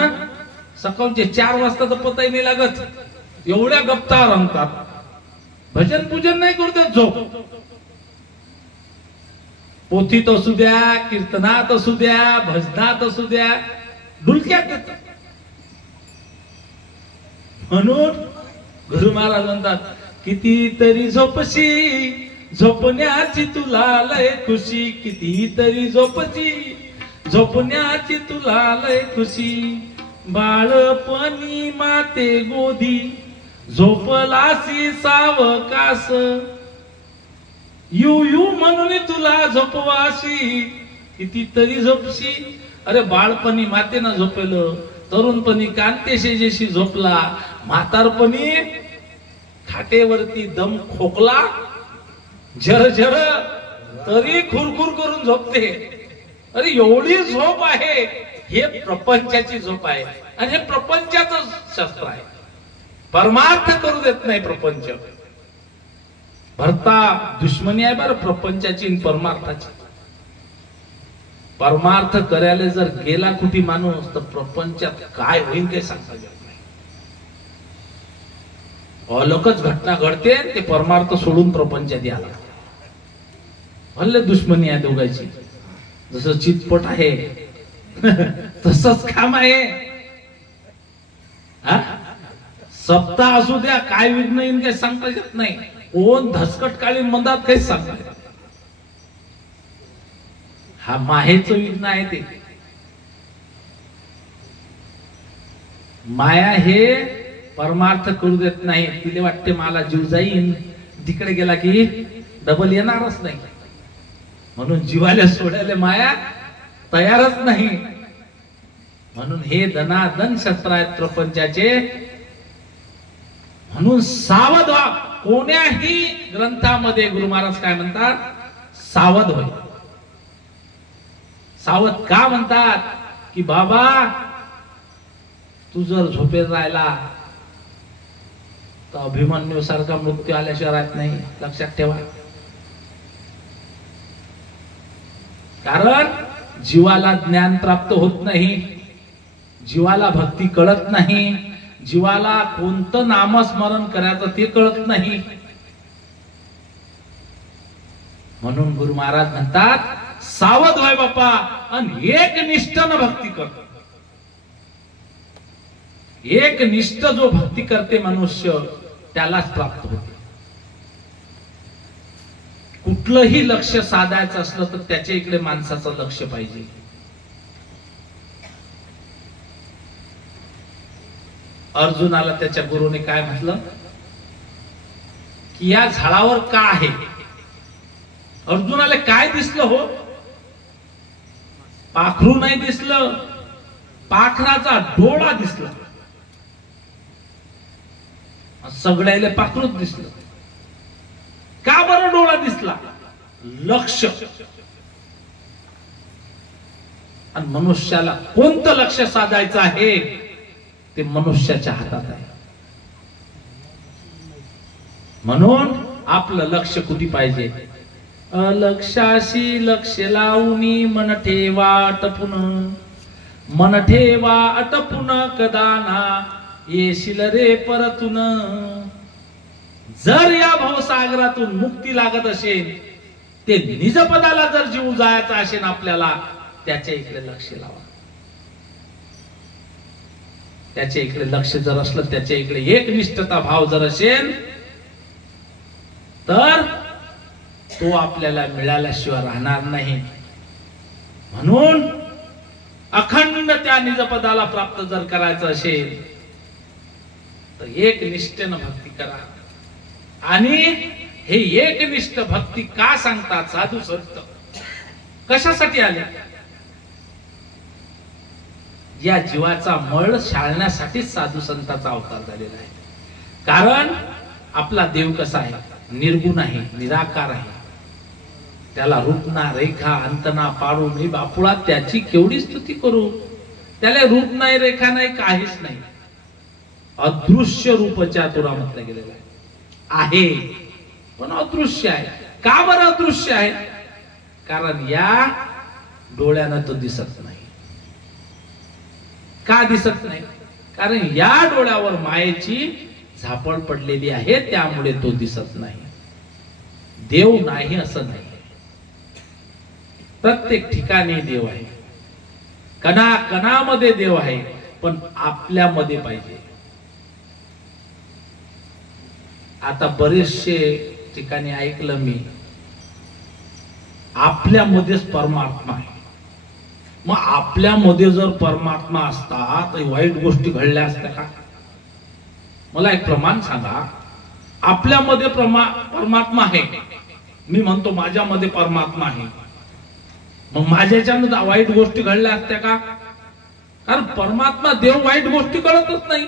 सकाळचे 4 वाजता तर पताही नाही लागत एवढ्या गप्पा रंगतात भजन पूजन नाही करते झोप पोथीत असू द्या कीर्तनात असू द्या भजनात असू द्या डुलक्यात देतात म्हणून गुरु महाराज म्हणतात कितीतरी झोपशी झोपण्याची तुला लय खुशी कितीतरी झोपण्याची तुला लय खुशी बाळपणी माते गोदी झोपलासी सावकास यू म्हणून तुला झोपवाशी कितीतरी झोपशी अरे बाळपणी मातेनं झोपलं तरुणपणी कांतेशेजेशी झोपला म्हातारपणी खाटेवरती दम खोकला झर तरी खुरखुर करून झोपते अरे एवढी झोप आहे हे प्रपंचाची झोप आहे आणि हे प्रपंचाचं शस्त्र आहे परमार्थ करू देत नाही प्रपंच भरता दुश्मनी आहे बरं प्रपंचाची आणि परमार्थाची परमार्थ करायला जर गेला कुठे माणूस तर प्रपंचात काय होईल काही सांगता येत नाही अलकच घटना घडते ते परमार्थ सोडून प्रपंचात याला भले दुश्मनी आहे दोघांची जसं चितपट आहे तसंच काम आहे सप्ताह असू द्या काय विघ्न येईल काही सांगता येत नाही कोण धसकट काळी मंदात काहीच सांगता येत हा मायेचं विघ्न आहे ते माया हे परमार्थ करू देत नाही तिला वाटते मला जीव जाईन तिकडे गेला की डबल येणारच नाही म्हणून जीवाला सोडायला माया तयारच नाही म्हणून हे धनाधन शस्त्र आहेत प्रपंचाचे म्हणून सावध व्हा कोण्याही ग्रंथामध्ये गुरु महाराज काय म्हणतात सावध होय सावध का म्हणतात की बाबा तू जर झोपेत राहिला तर अभिमन्यू सारखा मृत्यू आल्याशिवाय राहत नाही लक्षात ठेवा कारण जीवाला ज्ञान प्राप्त होत नाही जीवाला भक्ती कळत नाही जीवाला कोणतं नामस्मरण करायचं ते कळत नाही म्हणून गुरु महाराज म्हणतात सावध व्हाय बापा आणि एक निष्ठानं भक्ती कर एक निष्ठ जो भक्ती करते मनुष्य त्यालाच प्राप्त होते कुठलंही लक्ष साधायचं असलं तर त्याच्या इकडे माणसाचं लक्ष पाहिजे अर्जुनाला त्याच्या गुरुने काय म्हटलं की या झाडावर का आहे अर्जुनाला काय दिसलं हो पाखरू नाही दिसलं पाखराचा डोळा दिसला सगळ्याला पाखरूच दिसलं का बरं डोळा दिसला लक्ष आणि मनुष्याला कोणतं लक्ष साधायचं आहे ते मनुष्याच्या हातात आहे म्हणून आपलं लक्ष कुठे पाहिजे अलक्षाशी लक्ष लावून मन ठेवा टपून मन ठेवा अटपून कदाना येशील रे परतून. जर या भवसागरातून मुक्ती लागत असेल, ते निजपदाला जर जीव जायचा असेल आपल्याला, त्याच्या इकडे लक्ष लावा. त्याच्या इकडे लक्ष जर असलं, त्याच्या इकडे एकनिष्ठता भाव जर असेल, तर तो आपल्याला मिळाल्याशिवाय राहणार नाही. म्हणून अखंड त्या निजपदाला प्राप्त जर करायचं असेल तर एकनिष्ठेनं भक्ती करा. आणि हे एकनिष्ठ भक्ती का सांगतात साधू संत, कशासाठी आले? या जीवाचा मळ शाळण्यासाठीच साधू संतांचा अवतार झालेला आहे. कारण आपला देव कसा आहे? निर्गुण आहे, निराकार आहे. त्याला रूप ना रेखा अंतना पाडू मी बापुळा, त्याची केवढी स्तुती करू. त्याला रूप नाही, रेखा नाही, काहीच नाही. अदृश्य रूपच्या तुरा म्हटलं गेलेलं आहे, पण अदृश्य आहे. का बरं अदृश्य आहे? कारण या डोळ्यानं तो दिसत नाही. का दिसत नाही? कारण या डोळ्यावर मायेची झापड पडलेली आहे, त्यामुळे तो दिसत नाही. देव नाही असं नाही, प्रत्येक ठिकाणी देव आहे, कणा कणामध्ये देव आहे, पण आपल्यामध्ये पाहिजे. आता बरेचसे ठिकाणी ऐकलं मी, आपल्यामध्येच परमात्मा आहे. मग आपल्यामध्ये जर परमात्मा असता तर वाईट गोष्टी घडल्या असत्या का? मला एक प्रमाण सांगा. आपल्यामध्ये परमात्मा आहे, मी म्हणतो माझ्यामध्ये परमात्मा आहे, मग माझ्याच्यानं वाईट गोष्टी घडल्या असत्या का? कारण परमात्मा देव वाईट गोष्टी कळतच नाही.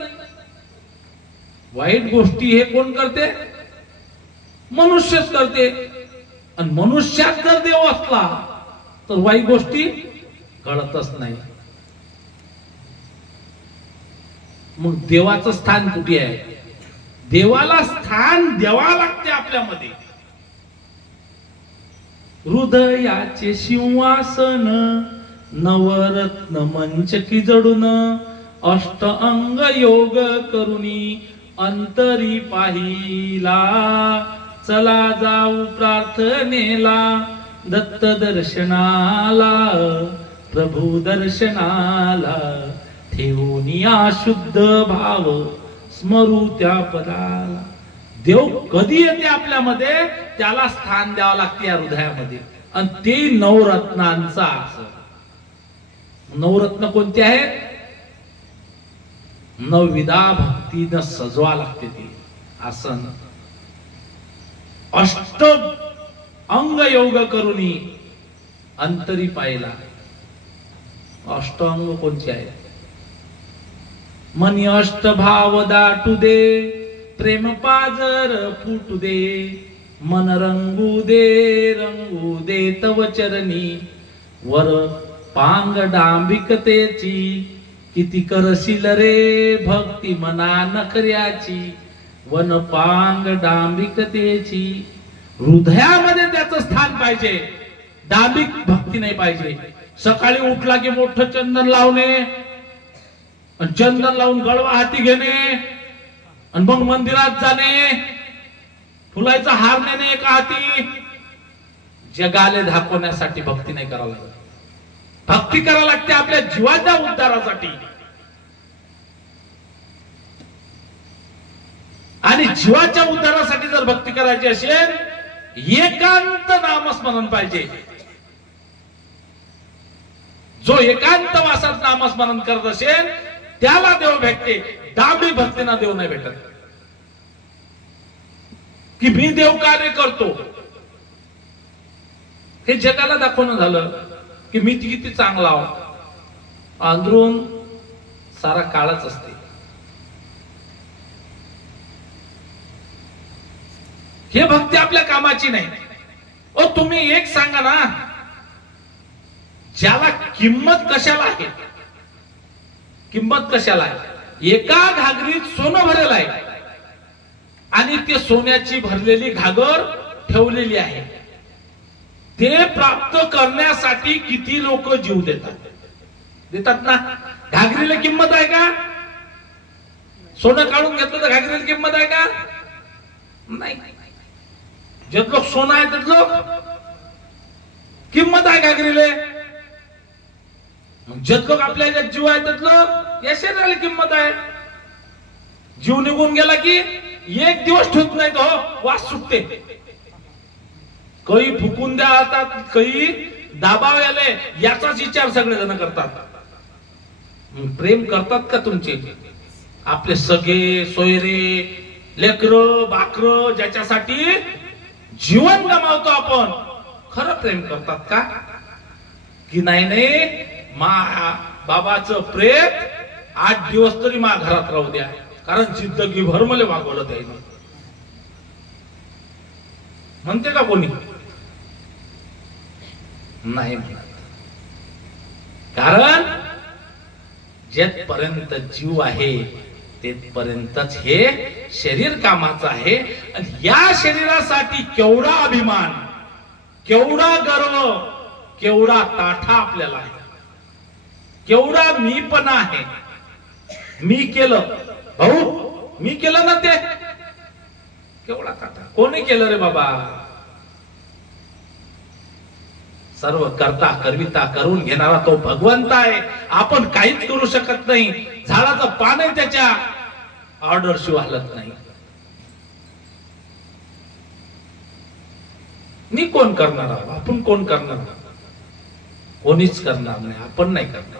वाईट गोष्टी हे कोण करते? मनुष्यच करते. आणि मनुष्यात जर देव असला तर वाईट गोष्टी कळतच नाही. मग देवाचं स्थान कुठे आहे? देवाला स्थान द्यावा लागते आपल्यामध्ये. हृदयाचे सिंहासन नवरत्न मंचकी जडून अष्ट अंग योग करुणी अंतरी पाहिला. चला जाऊ प्रार्थनेला दत्त दर्शनाला प्रभू दर्शनाला ठेवूनिया शुद्ध भाव स्मरू त्या पदाला. देव कधी येते आपल्यामध्ये? त्याला स्थान द्यावं लागते या हृदयामध्ये, आणि ते नवरत्नांचा. नवरत्न कोणते आहेत? नवविधा भक्तीनं सजवा लागते ते आसन. अष्ट अंग योग करुणी अंतरी पाहिला. अष्ट अंग कोणते आहेत? मनी अष्ट भाव दाटू दे, प्रेम पाजर फुटू दे, मन रंगू दे तव चरणी. वर पांग डांबिकतेची किती करशील रे भक्ती मना नखऱ्याची. वन पांग डांबिकतेची. हृदयामध्ये त्याचं स्थान पाहिजे, डांबिक भक्ती नाही पाहिजे. सकाळी उठला की मोठं चंदन लावणे, चंदन लावून गळवा हाती घेणे, आणि मग मंदिरात जाणे, फुलाचा हार नेणे एका हाती. जगाले दाखवण्यासाठी भक्ती नाही करावं लागत. भक्ती करावं लागते आपल्या जीवाच्या उद्धारासाठी. आणि जीवाच्या उद्धारासाठी जर भक्ती करायची असेल, एकांत नामस्मरण पाहिजे. जो एकांत वासात नामस्मरण करत असेल त्याला देव भेटते. डांबी भक्तीना देव नाही भेटत. की मी देव कार्य करतो हे जगाला दाखवणं झालं की मी किती चांगला आहो, अंदरून सारा काळच असते. हे भक्ती आपल्या कामाची नाही. ओ तुम्ही एक सांगा ना, ज्याला किंमत कशाला आहे? किंमत कशाला आहे? एका घागरीत सोनं भरलेलं आहे आणि ते सोन्याची भरलेली घागर ठेवलेली आहे. ते प्राप्त करण्यासाठी किती लोक जीव देतात. देतात ना. घागरीला किंमत आहे का? सोनं काढून घेतलं तर घागरीला किंमत आहे का? नाही. जे लोक सोनं आहे ते लोक किंमत आहे घागरीले. जे लोक आपल्या याच्यात जीव आहे ते लोक या शरीराला किंमत आहे. जीव निघून गेला की एक दिवस ठेवत नाही तो वास सुटते. काही फुकून द्या आता, काही दाबावले याचाच विचार सगळेजण करतात. प्रेम करतात का तुमचे? आपले सगळे सोयरे लेकर बाकर ज्याच्यासाठी जीवन गमावतो आपण, खरं प्रेम करतात का? की नाही नाही बाबाचं प्रेम 8 दिवस तरी मा घरात राहू द्या, कारण जिंदगी भर मला वागवलं त्याने, म्हणते का कोणी? नाही म्हणत. कारण जेथपर्यंत जीव आहे तेथपर्यंतच हे शरीर कामाचं आहे. आणि या शरीरासाठी केवढा अभिमान, केवढा गर्व, केवढा ताठा आपल्याला आहे, केवढा मीपणा आहे. मी केलं भाऊ, मी केलं ना ते, केवढा ताठा. कोणी केलं रे बाबा? सर्व करता करविता करून घेणारा तो भगवंत आहे. आपण काहीच करू शकत नाही. झाडाचं पानही त्याच्या ऑर्डर शिवाय हलत नाही. मी कोण करणार आहोत? आपण कोण करणार? कोणीच करणार नाही. आपण नाही करणार.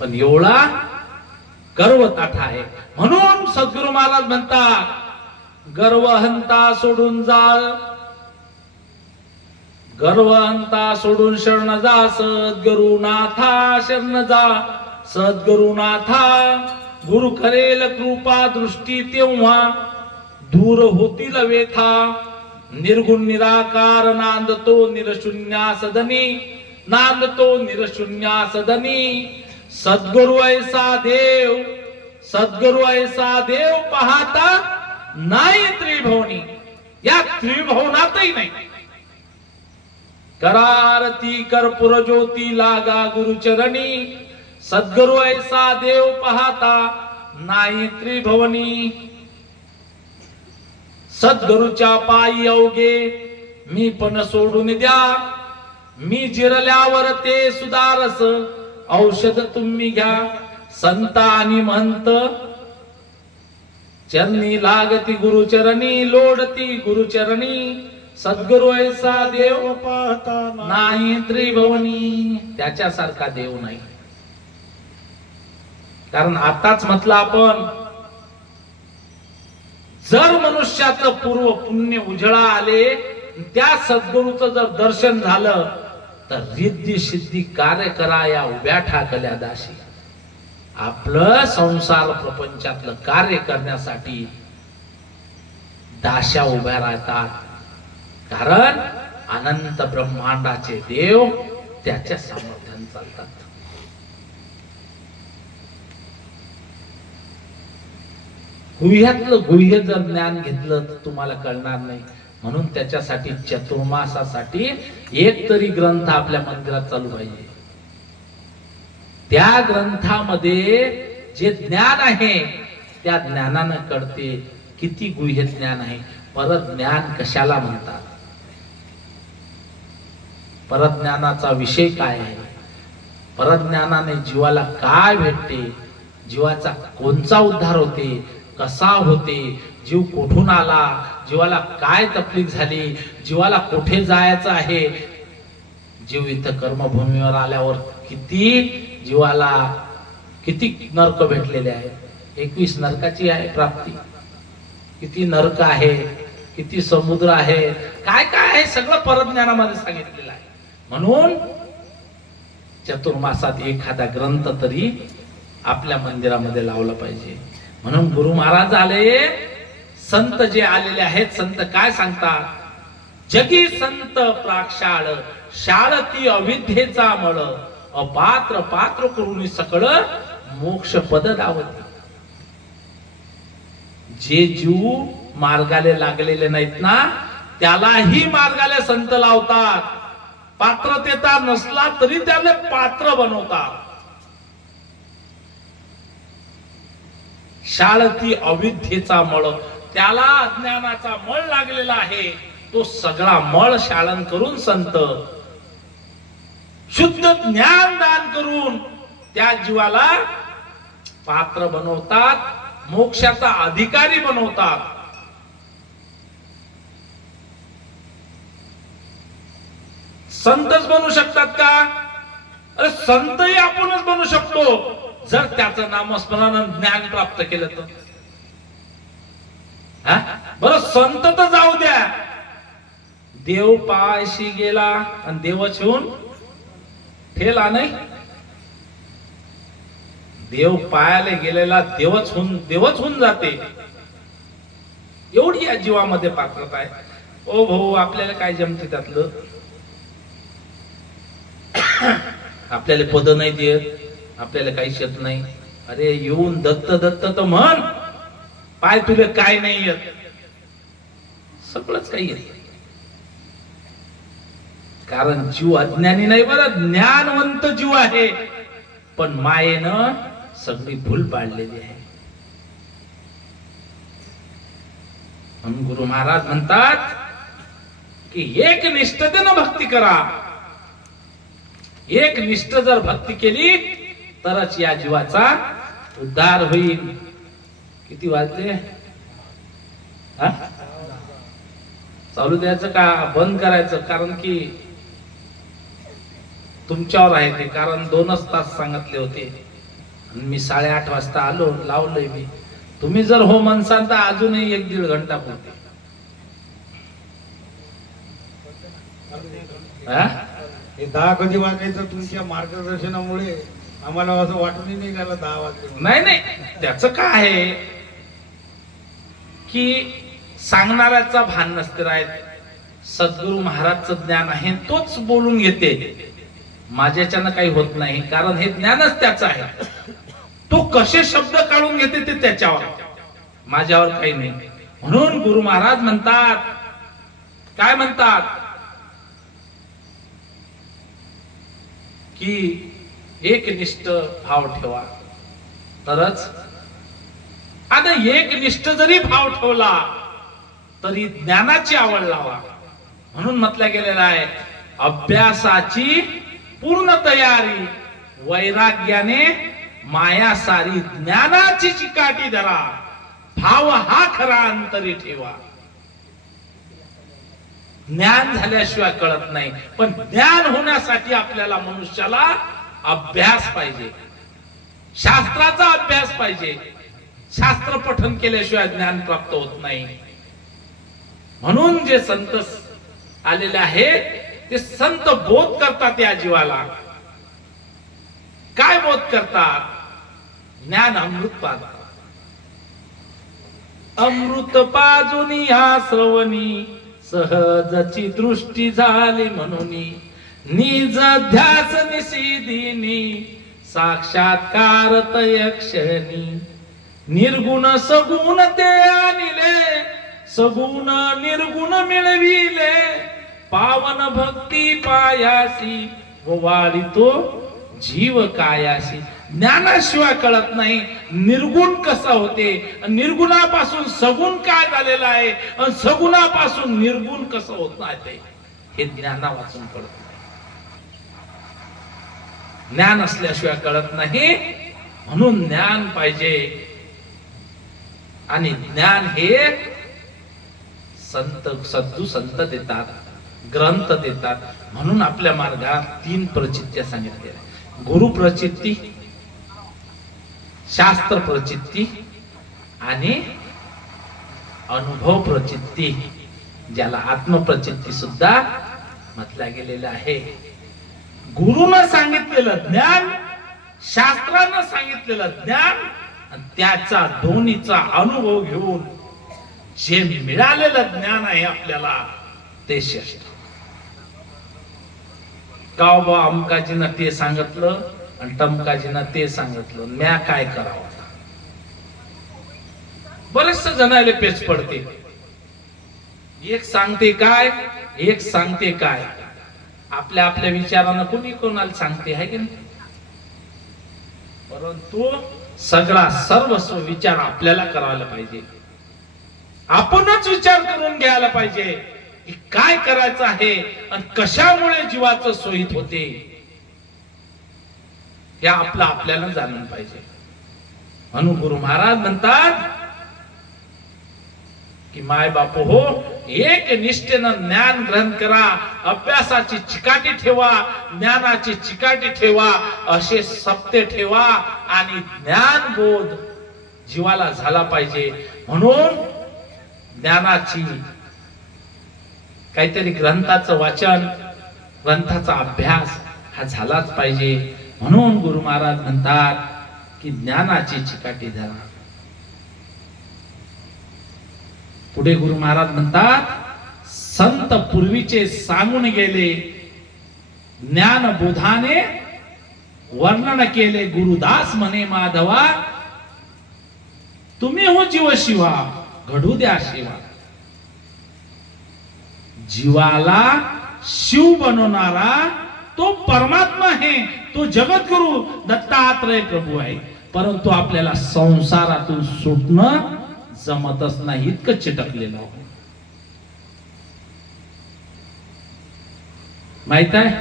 पण एवढा गर्व ताठा आहे. म्हणून सद्गुरु महाराज म्हणतात, गर्वहंता सोडून जा, गर्वहंता सोडून शरण जा, सद्गुरुनाथा शरण जा. सद्गुरुनाथा गुरु करेल कृपा दृष्टी, तेव्हा दूर होतील व्यथा. निर्गुण निराकार नांदतो निरशून्या सदनी, नांदतो निरशून्या सदनी. सद्गुरु ऐसा देव, सद्गुरु ऐसा देव पाहता नाही त्रिभुवनी. या त्रिभुवनातही नाही. करारती कर्पूर ज्योती लागा गुरुचरणी. सद्गुरु ऐसा देव पाहता नाही त्रिभुवनी. सद्गुरुच्या पायी अवघे मी पण सोडून द्या. मी जिरल्यावर ते सुधारस औषध तुम्ही घ्या. संत आणि महंत चरणी लागती गुरुचरणी, लोडती गुरुचरणी. सद्गुरु ऐसा देव पाहता नाही त्रिभुवनी. त्याच्यासारखा देव नाही. कारण आताच म्हटलं आपण, जर मनुष्याचं पूर्व पुण्य उजळा आले, त्या सद्गुरूचं जर दर्शन झालं, तर रिद्धी सिद्धी कार्य करा या उभ्या ठाकल्या दाशी. आपलं संसार प्रपंचातलं कार्य करण्यासाठी दाशा उभ्या राहतात. कारण अनंत ब्रह्मांडाचे देव त्याच्या सामर्थ्याने चालतात. गुह्यातलं गुह्य जर ज्ञान घेतलं तर तुम्हाला कळणार नाही. म्हणून त्याच्यासाठी चतुर्मासासाठी एक तरी ग्रंथ आपल्या मंदिरात चालू पाहिजे. त्या ग्रंथामध्ये जे ज्ञान आहे त्या ज्ञानानं कळते किती गुह्य ज्ञान आहे. परत ज्ञान कशाला म्हणतात? परज्ञानाचा विषय काय आहे? परज्ञानाने जीवाला काय भेटते? जीवाचा कोणचा उद्धार होते? कसा होते? जीव कुठून आला? जीवाला काय तकलीफ झाली? जीवाला कुठे जायचं आहे? जीव इथं कर्मभूमीवर आल्यावर किती जीवाला किती नरक भेटलेले आहेत. 21 नरकाची आहे प्राप्ती. किती नरक आहे, किती समुद्र आहे, काय काय आहे, सगळं परज्ञानामध्ये सांगितलेलं आहे. म्हणून चतुर्मासात एखादा ग्रंथ तरी आपल्या मंदिरामध्ये लावला पाहिजे. म्हणून गुरु महाराज आले, संत जे आलेले आहेत, संत काय सांगतात? जगी संत प्राक्षाळ, शाळती अविद्येचा मळ, अपात्र पात्र करून सकळ मोक्ष पद दावती. जे जीव मार्गाले लागलेले नाहीत ना, त्यालाही मार्गाला संत लावतात. पात्रतेचा नसला तरी त्याने पात्र बनवतात. शाळती अविद्येचा मळ, त्याला अज्ञानाचा मळ लागलेला आहे. तो सगळा मळ शाळन करून संत शुद्ध ज्ञान दान करून त्या जीवाला पात्र बनवतात, मोक्षाचा अधिकारी बनवतात. संतच बनू शकतात का? अरे संतही आपणच बनू शकतो जर त्याचं नामस्मरण ज्ञान प्राप्त केलं तर. बरं संत तर जाऊ द्या, देव पायशी गेला आणि देवच होऊन ठेला नाही. देव पायाला गेलेला देवच होऊन जाते. एवढी या जीवामध्ये पात्रता आहे. ओ भाऊ आपल्याला काय जमते त्यातलं? आपल्याला पद नाही देत, आपल्याला काही येत नाही. अरे येऊन दत्त दत्त तर म्हण, पाय तुला काय नाही येत, सगळंच काही येत. कारण जीव अज्ञानी नाही, बरं ज्ञानवंत जीव आहे, पण मायेनं सगळी भूल पाडलेली आहे. म्हणून गुरु महाराज म्हणतात की एक निष्ठतेनं भक्ती करा. एक निष्ठ जर भक्ती केली तरच या जीवाचा उद्धार होईल. किती वाजले? चालू द्यायचं का बंद करायचं? कारण की तुमच्यावर आहे ते. कारण 2च तास सांगितले होते, मी 8:30 वाजता आलो, लावलंय मी. तुम्ही जर हो म्हणसाल तर अजूनही 1-1.5 घंटा पुरते. हे 10 कधी वाजायचं? तुमच्या मार्गदर्शनामुळे आम्हाला असं वाटूनही नाही झालं 10 वाजले. नाही, त्याचं काय आहे की सांगणाऱ्याचा भान नसते राहत. सद्गुरु महाराजचं ज्ञान आहे, तोच बोलून घेते. माझ्याच्यानं काही होत नाही, कारण हे ज्ञानच त्याचं आहे. तो कसे शब्द काढून घेते ते त्याच्यावर, माझ्यावर काही नाही. म्हणून गुरु महाराज म्हणतात, काय म्हणतात की एकनिष्ठ भाव ठेवा तरच. आता एकनिष्ठ जरी भाव ठेवला तरी ज्ञानाची आवड लावा. म्हणून म्हटलं गेलेलं आहे, अभ्यासाची पूर्ण तयारी, वैराग्याने माया सारी, ज्ञानाची चिकाटी धरा, भाव हा खरा अंतरी ठेवा. ज्ञान झाल्याशिवाय कळत नाही, पण ज्ञान होण्यासाठी आपल्याला मनुष्याला अभ्यास पाहिजे, शास्त्राचा अभ्यास पाहिजे. शास्त्र पठन केल्याशिवाय ज्ञान प्राप्त होत नाही. म्हणून जे संत आलेले आहेत ते संत बोध करतात या जीवाला. काय बोध करतात? ज्ञान अमृत पाजतात. अमृत पाजुनी ह्या श्रवणी सहजची दृष्टी झाली म्हणून निज ध्यास निशिदिनी साक्षात्कार तयक्षणी. निर्गुण सगुण ते आणले, सगुण निर्गुण मिळविले, पावन भक्ती पायासी वाळी तो जीव कायासी. ज्ञानाशिवाय कळत नाही निर्गुण कसा होते, निर्गुणापासून सगुण काय झालेला आहे, आणि सगुणापासून निर्गुण कसं होत नाही हे ज्ञाना वाचून कळत नाही. ज्ञान असल्याशिवाय कळत नाही. म्हणून ज्ञान पाहिजे. आणि ज्ञान हे संत सद्गुरू संत देतात, ग्रंथ देतात. म्हणून आपल्या मार्गात 3 प्रचित्त्या सांगितल्या: गुरु प्रचित्ती, शास्त्र प्रचित्ती आणि अनुभव प्रचित्ती, ज्याला आत्मप्रचित्ती सुद्धा म्हटलं गेलेलं आहे. गुरुनं सांगितलेलं ज्ञान, शास्त्रानं सांगितलेलं ज्ञान, त्याचा दोन्हीचा अनुभव घेऊन जे मिळालेलं ज्ञान आहे आपल्याला ते श्रेष्ठ. गावबा अमकाजीनं ते सांगितलं आणि टमकाजीनं ते सांगितलं, म्या काय करावं? बरेचसे जणाले पेच पडते. एक सांगते काय, एक सांगते काय. आपल्या आपल्या विचारानं कोणी कोणाला सांगते आहे की नाही, परंतु सगळा सर्वस्व विचार आपल्याला करायला पाहिजे. आपणच विचार करून घ्यायला पाहिजे की काय करायचं आहे आणि कशामुळे जीवाचं सोयीत होते हे आपलं आपल्याला जाणून पाहिजे. म्हणून गुरु महाराज म्हणतात की माय बाप हो, एक निष्ठेनं ज्ञान ग्रहण करा, अभ्यासाची चिकाटी ठेवा, ज्ञानाची चिकाटी ठेवा, असे सत्य ठेवा आणि ज्ञान बोध जीवाला झाला पाहिजे. म्हणून ज्ञानाची काहीतरी ग्रंथाचं वाचन, ग्रंथाचा अभ्यास हा झालाच पाहिजे. म्हणून गुरु महाराज म्हणतात की ज्ञानाची चिकाटी धरा. पुढे गुरु महाराज म्हणतात, संत पूर्वीचे सांगून गेले, ज्ञान बोधाने वर्णन केले. गुरुदास म्हणे माधवा, तुम्ही हो जीव शिवा, घडू द्या शिवा. जीवाला शिव बनवणारा तो परमात्मा आहे, तो जगद्गुरु दत्तात्रय प्रभू आहे. परंतु आपल्याला संसारातून सुटणं जमतच नाही, इतकं चिटकलेलं आहे. माहित आहे,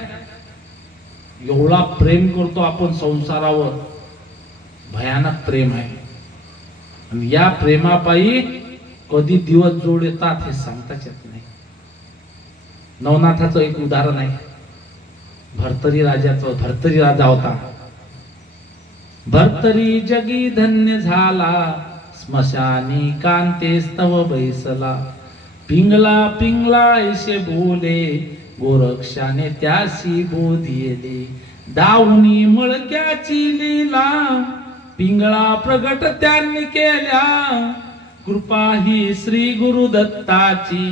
एवढा प्रेम करतो आपण संसारावर, भयानक प्रेम आहे. आणि या प्रेमापायी कधी दिवस जोड येतात हे सांगताच येत नाही. नवनाथाचं एक उदाहरण आहे. भर्तरी राजाचं, भर्तरी राजा होता. भर्तरी जगी धन्य झाला, स्मशानी कांते स्तव बैसला. पिंगला पिंगला ऐसे बोले, गोरक्षाने त्यासी बोधिले. दावणी मळक्याची लीला, पिंगळा प्रगट त्यांनी केल्या. कृपा ही श्री गुरु दत्ताची,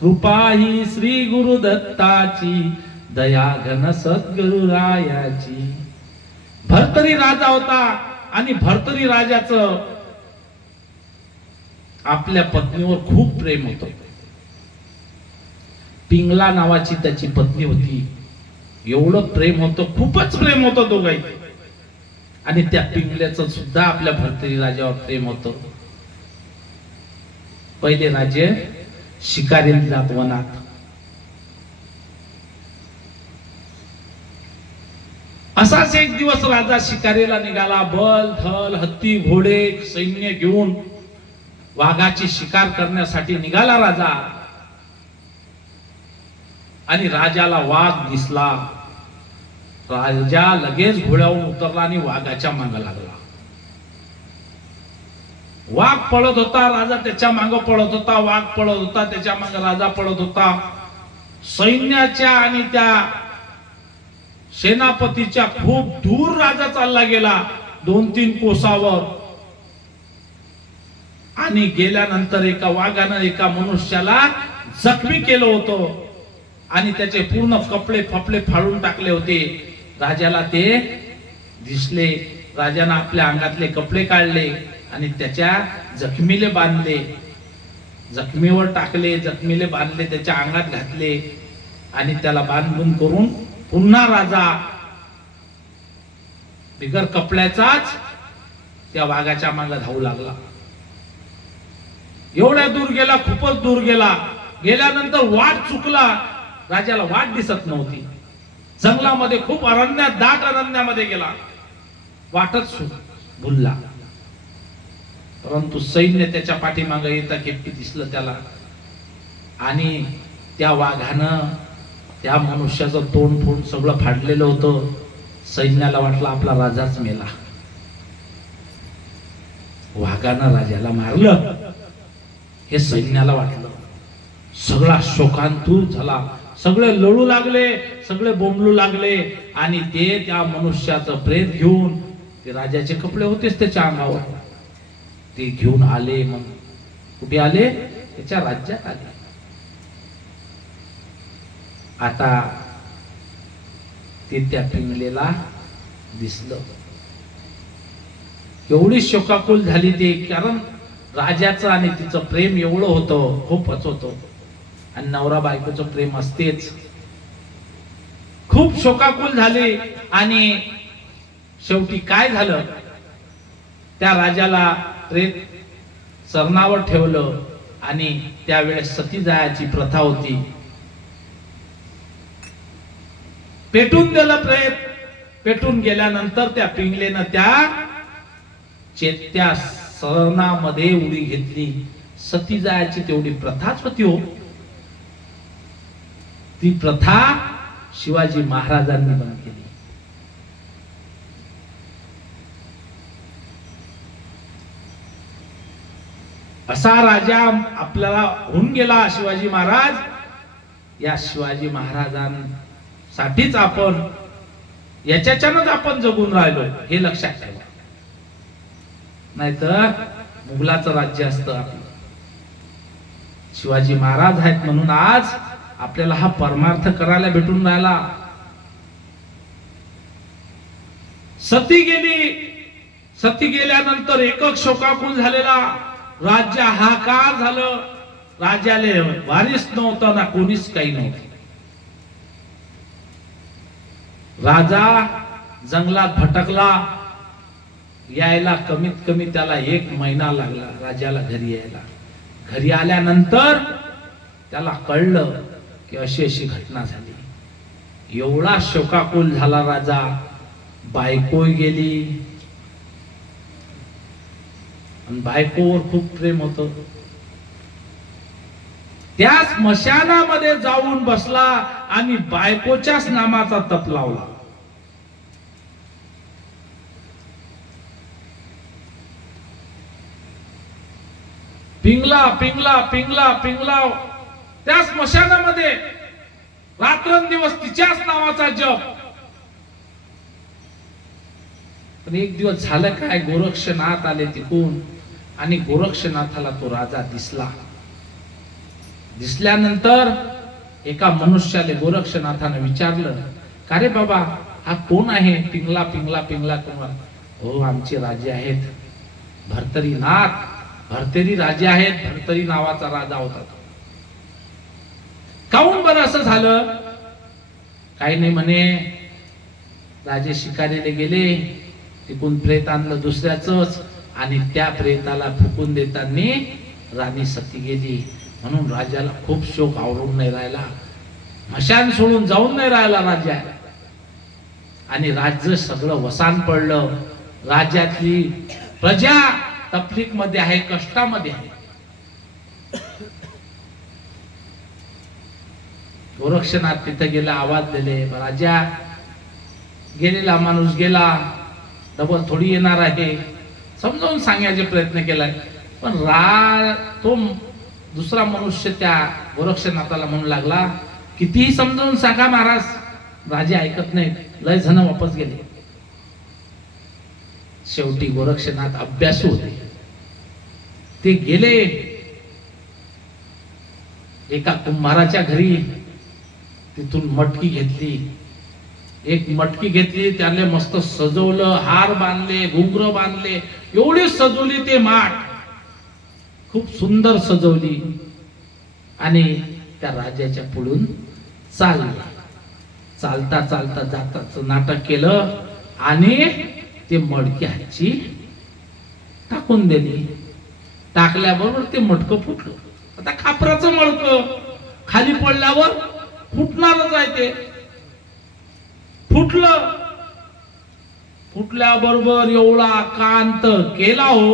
कृपा ही श्री गुरु दत्ताची, दया घन सद्गुरु रायाची. भर्तरी राजा होता आणि भर्तरी राजाचं आपल्या पत्नीवर खूप प्रेम होतं. पिंगला नावाची त्याची पत्नी होती. एवढं प्रेम होतं, खूपच प्रेम होतं दोघांनी. आणि त्या पिंगल्याचं सुद्धा आपल्या भर्तरी राजावर प्रेम होतं. पहिले राजे शिकारीला जात वनात. असाच एक दिवस राजा शिकारीला निघाला. बल धल हत्ती घोडे सैन्य घेऊन वाघाची शिकार करण्यासाठी निघाला राजा. आणि राजाला वाघ दिसला. राजा लगेच घोड्यावरून उतरला आणि वाघाच्या मागे लागला. वाघ पळत होता, राजा त्याच्या मागे पळत होता. वाघ पळत होता, त्याच्या मागे राजा पळत होता. सैन्याच्या आणि त्या सेनापतीच्या खूप दूर राजा चालला गेला, 2-3 कोसावर. आणि गेल्यानंतर एका वाघानं एका मनुष्याला जखमी केलं होतं आणि त्याचे पूर्ण कपडे फपडे फाडून टाकले होते. राजाला ते दिसले. राजाने आपल्या अंगातले कपडे काढले आणि त्याच्या जखमीले बांधले, जखमीवर टाकले, जखमीले बांधले, त्याच्या अंगात घातले आणि त्याला बांधून करून पुन्हा राजा बिगर कपड्याचाच त्या वाघाच्या मागे धावू लागला. एवढ्या दूर गेला, खूपच दूर गेला. गेल्यानंतर वाट चुकला. राजाला वाट दिसत नव्हती. जंगलामध्ये खूप अरण्यात, दाट अरण्यामध्ये गेला. वाटच भुलला. परंतु सैन्य त्याच्या पाठीमागे येता खेपी दिसलं त्याला. आणि त्या वाघानं त्या मनुष्याचं तोंड फोड सगळं फाडलेलं होतं. सैन्याला वाटलं आपला राजाच मेला. वाघानं राजाला मारलं हे सैन्याला वाटलं. सगळा शोकांतूर झाला. सगळे लढू लागले, सगळे बोंबलू लागले. आणि ते त्या मनुष्याचं प्रेत घेऊन, ते राजाचे कपडे होतेच त्याच्या अंगावर, ते घेऊन आले. मग कुठे आले? त्याच्या राज्यात आले. आता ते त्या पिंगलेला दिसलं. एवढी शोकाकुल झाली ते, कारण राजाचं आणि तिचं प्रेम एवढं होतं, खूपच होतं. आणि नवरा बायकोचं प्रेम असतेच. खूप शोकाकुल झाले आणि शेवटी काय झालं, त्या राजाला प्रेत चरणावर ठेवलं आणि त्यावेळेस सती जायची प्रथा होती. पेटून दिलं प्रेत. पेटून गेल्यानंतर त्या पिंगलेनं त्या चेत्या सरणामध्ये उडी घेतली. सती जायची तेवढी प्रथाच होती हो. ती प्रथा शिवाजी महाराजांनी बंद केली. असा राजा आपल्याला होऊन गेला शिवाजी महाराज. या शिवाजी महाराजांसाठीच आपण याच्याच्यानंच आपण जगून राहिलो, हे लक्षात ठेवा. नाहीतर मुघलाचं राज्य असतं आपलं. शिवाजी महाराज आहेत म्हणून आज आपल्याला हा परमार्थ करायला भेटून राहिला. सती गेली. सती गेल्यानंतर एकच शोकाकुल झालेला राज्य हाहाकार झालं. राजाले वारीस नव्हता ना कोणीच काही नव्हतं. राजा जंगलात भटकला. यायला कमीत कमी त्याला 1 महिना लागला राजाला घरी यायला. घरी आल्यानंतर त्याला कळलं की अशी अशी घटना झाली. एवढा शोकाकुल झाला राजा. बायको गेली आणि बायकोवर खूप प्रेम होतं. त्या स्मशानामध्ये जाऊन बसला आणि बायकोच्याच नामाचा तप लावला. पिंगला पिंगला पिंगला पिंगला त्या स्मशानामध्ये रात्रंदिवस तिच्याच नावाचा जप. पण एक दिवस झालं काय, गोरक्षनाथ आले तिकून आणि गोरक्षनाथाला तो राजा दिसला. दिसल्यानंतर एका मनुष्याने गोरक्षनाथाने विचारलं, का रे बाबा हा कोण आहे? पिंगला पिंगला पिंगला कोण? हो आमचे राजे आहेत भर्तरीनाथ. भर्तरी राजे आहेत. भर्तरी नावाचा राजा होता. काहून बरं असं झालं? काही नाही म्हणे, राजे शिकारीला गेले, तिकून प्रेत आणलं दुसऱ्याच आणि त्या प्रेताला फुकून देताना राणी सती गेली. म्हणून राजाला खूप शोक आवरून नाही राहिला. मशान सोडून जाऊन नाही राहिला राजा. आणि राज्य सगळं वसान पडलं. राज्यातली प्रजा तकलीफ मध्ये आहे, कष्टामध्ये आहे. गोरक्षनाथ तिथे गेला, आवाज दिले. राजा गेलेला माणूस गेला, डबल थोडी येणार आहे, समजावून सांगायचे प्रयत्न केलाय. पण तो दुसरा मनुष्य त्या गोरक्षनाथाला म्हणू लागला, कितीही समजावून सांगा महाराज, राजे ऐकत नाही. लय जण वापस गेले. शेवटी गोरक्षनाथ अभ्यासू होते. ते गेले एका कुंभाराच्या घरी. तिथून मटकी घेतली. एक मटकी घेतली, त्याने मस्त सजवलं, हार बांधले, घुंगर बांधले, एवढी सजवली ते माठ, खूप सुंदर सजवली. आणि त्या राजाच्या पुढून चालले. चालता चालता जाताच नाटक केलं आणि ते मडकी हातची टाकून दिली. टाकल्याबरोबर ते मटकं फुटलं. आता खापराचं मडकं खाली पडल्यावर फुटणारच आहे. ते फुटलं. फुटल्याबरोबर एवढा कांत केला हो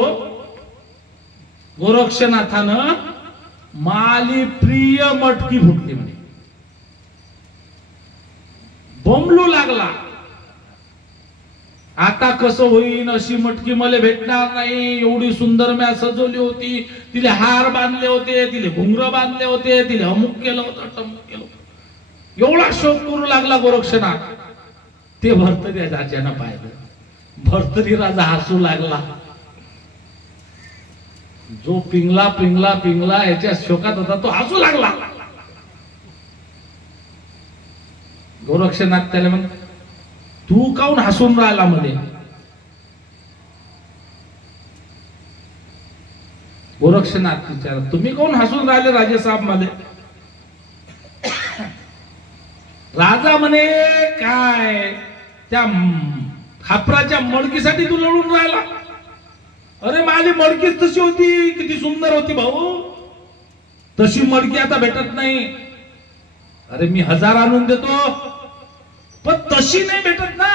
गोरक्षनाथानं, माली प्रिय मटकी फुटली म्हणे. बोंबलू लागला, आता कसं होईन, अशी मटकी मला भेटणार नाही. एवढी सुंदर म्या सजवली होती, तिले हार बांधले होते, तिले घुंगर बांधले होते, तिले अमुक केलं होतं, टमुक केलं होतं. एवढा शोक करू लागला गोरक्षनाथ. ते भर्तरी राजानं पाहिलं. भर्तरी राजा हसू लागला. जो पिंगला पिंगला पिंगला याच्या शोकात होता तो हसू लागला. गोरक्षनाथ त्याला म्हण, तू काऊन हसून राहिला मध्ये? गोरक्षनाथ विचार, तुम्ही काऊन हसून राहिले राजे साहेब मध्ये? राजा राजा म्हणे काय त्या खापराच्या मडकीसाठी तू लढून राहिला? अरे माझी मडकीच तशी होती, किती सुंदर होती भाऊ, तशी मडकी आता भेटत नाही. अरे मी 1000 आणून देतो, पण तशी नाही भेटत ना.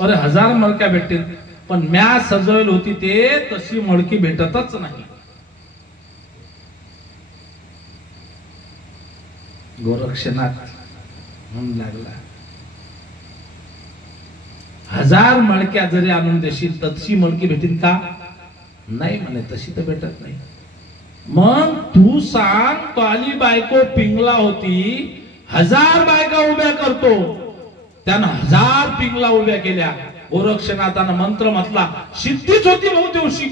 अरे 1000 मडक्या भेटतील, पण म्या सजवली होती ते तशी मडकी भेटतच नाही. गोरक्षनाथ म्हणून लागला, 1000 मडक्या जरी आणून देशील तशी मडकी भेटेल का? नाही म्हणे, तशी तर भेटत नाही. मग तू सांग, तो आली बायको पिंगला होती, 1000 बायका उभ्या करतो, त्यानं 1000 पिंगला उभ्या केल्या. गोरक्षनाथानं मंत्र म्हटला, सिद्धीच होती भाऊ दिवशी,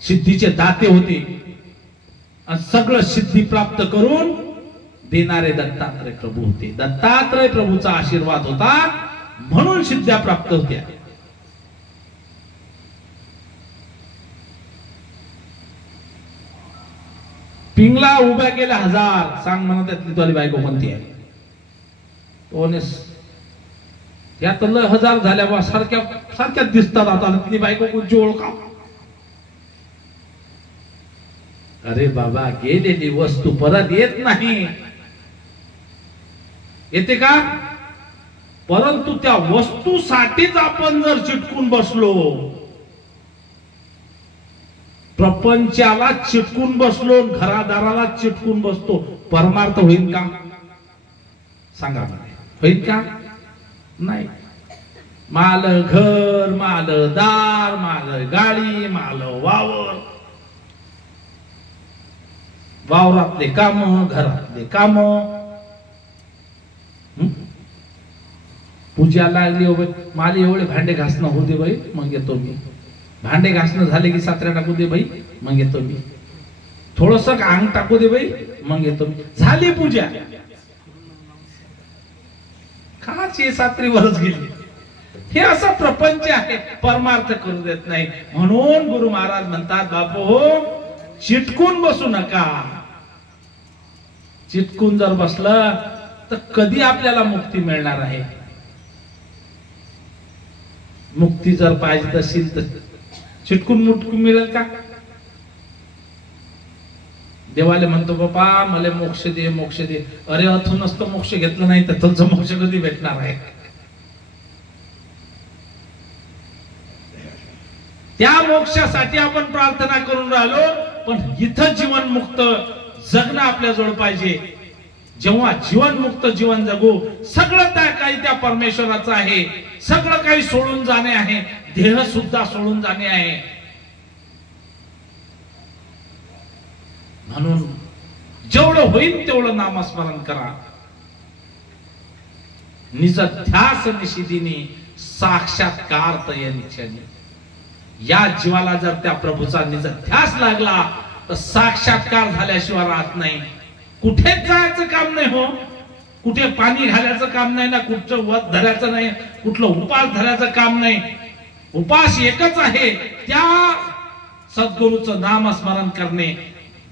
सिद्धीचे दाते होते आणि सगळं सिद्धी प्राप्त करून देणारे दत्तात्रय प्रभू होते. दत्तात्रय प्रभूचा आशीर्वाद होता म्हणून सिद्ध्या प्राप्त होत्या. पिंगला उभ्या केल्या 1000. सांग म्हणा त्यातली तुझी बायको कोणती आहे? त्यात 1000 झाल्या बा, सारख्याच दिसतात. आता तिथली बायको कोणची ओळखा? अरे बाबा, गेलेली वस्तू परत येत नाही. येते का? परंतु त्या वस्तूसाठीच आपण जर चिटकून बसलो, प्रपंचाला चिटकून बसलो, घरादाराला चिटकून बसतो, परमार्थ होईल का? सांगा मला, होईल का? नाही. माल घर, माल दार, माल गाडी, माल वावर, वावरातले काम, घरातले काम. पूजा लागली, मला एवढे भांडे घासणं होऊ दे बाई, मग येतो मी. भांडे घासणं झाले की सात्र्या टाकू दे बाई, मग येतो मी. थोडस अंग टाकू दे बाई, मग येतो मी. झाली पूजा, काची सात्रीवरच गेली. हे असं प्रपंच आहे, परमार्थ करू देत नाही. म्हणून गुरु महाराज म्हणतात, बापू हो, चिटकून बसू नका. चिटकून जर बसलं तर कधी आपल्याला मुक्ती मिळणार आहे? मुक्ती जर पाहिजे असेल तर चिटकून मुटकून मिळेल का? देवाले म्हणतो, बापा मला मोक्ष दे, मोक्ष दे. अरे अथून नसतं मोक्ष घेतलं नाही तर तुमचं मोक्ष कधी भेटणार आहे? त्या मोक्षासाठी आपण प्रार्थना करून राहिलो, पण इथं जीवन मुक्त जगणं आपल्या जवळ पाहिजे. जेव्हा जीवन मुक्त जीवन जगू, सगळं काही त्या परमेश्वराचं आहे, सगळं काही सोडून जाणे आहे, देह सुद्धा सोडून जाणे आहे. म्हणून जेवढं होईल तेवढं नामस्मरण करा. निज ध्यास निशिदिनी साक्षात्कार तयनिचनी. या जीवाला जर त्या प्रभूचा निज ध्यास लागला तर साक्षात्कार झाल्याशिवाय राहत नाही. कुठेच जायचं काम नाही हो, कुठे पाणी घालायचं काम नाही ना, कुठचं वत धरायचं नाही, कुठलं उपास धरायचं काम नाही. उपास एकच आहे, त्या सद्गुरूचं नामस्मरण करणे.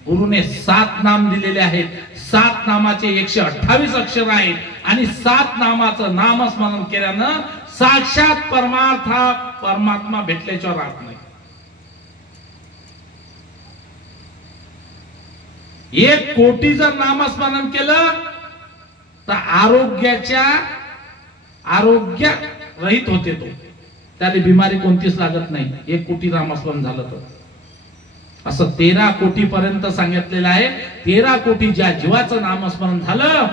गुरुने 7 नाम दिलेले आहेत. 7 नामाचे 128 अक्षर आहेत आणि 7 नामाचं नामस्मरण केल्यानं साक्षात परमात्मा भेटल्याशिवाय राहत नाही. 1 कोटी जर नामस्मरण केलं तर आरोग्य रहित होते तो. त्याला बिमारी कोणतीच लागत नाही 1 कोटी नामस्मरण झालं तर. असं 13 कोटी पर्यंत सांगितलेलं आहे. 13 कोटी ज्या जीवाचं नामस्मरण झालं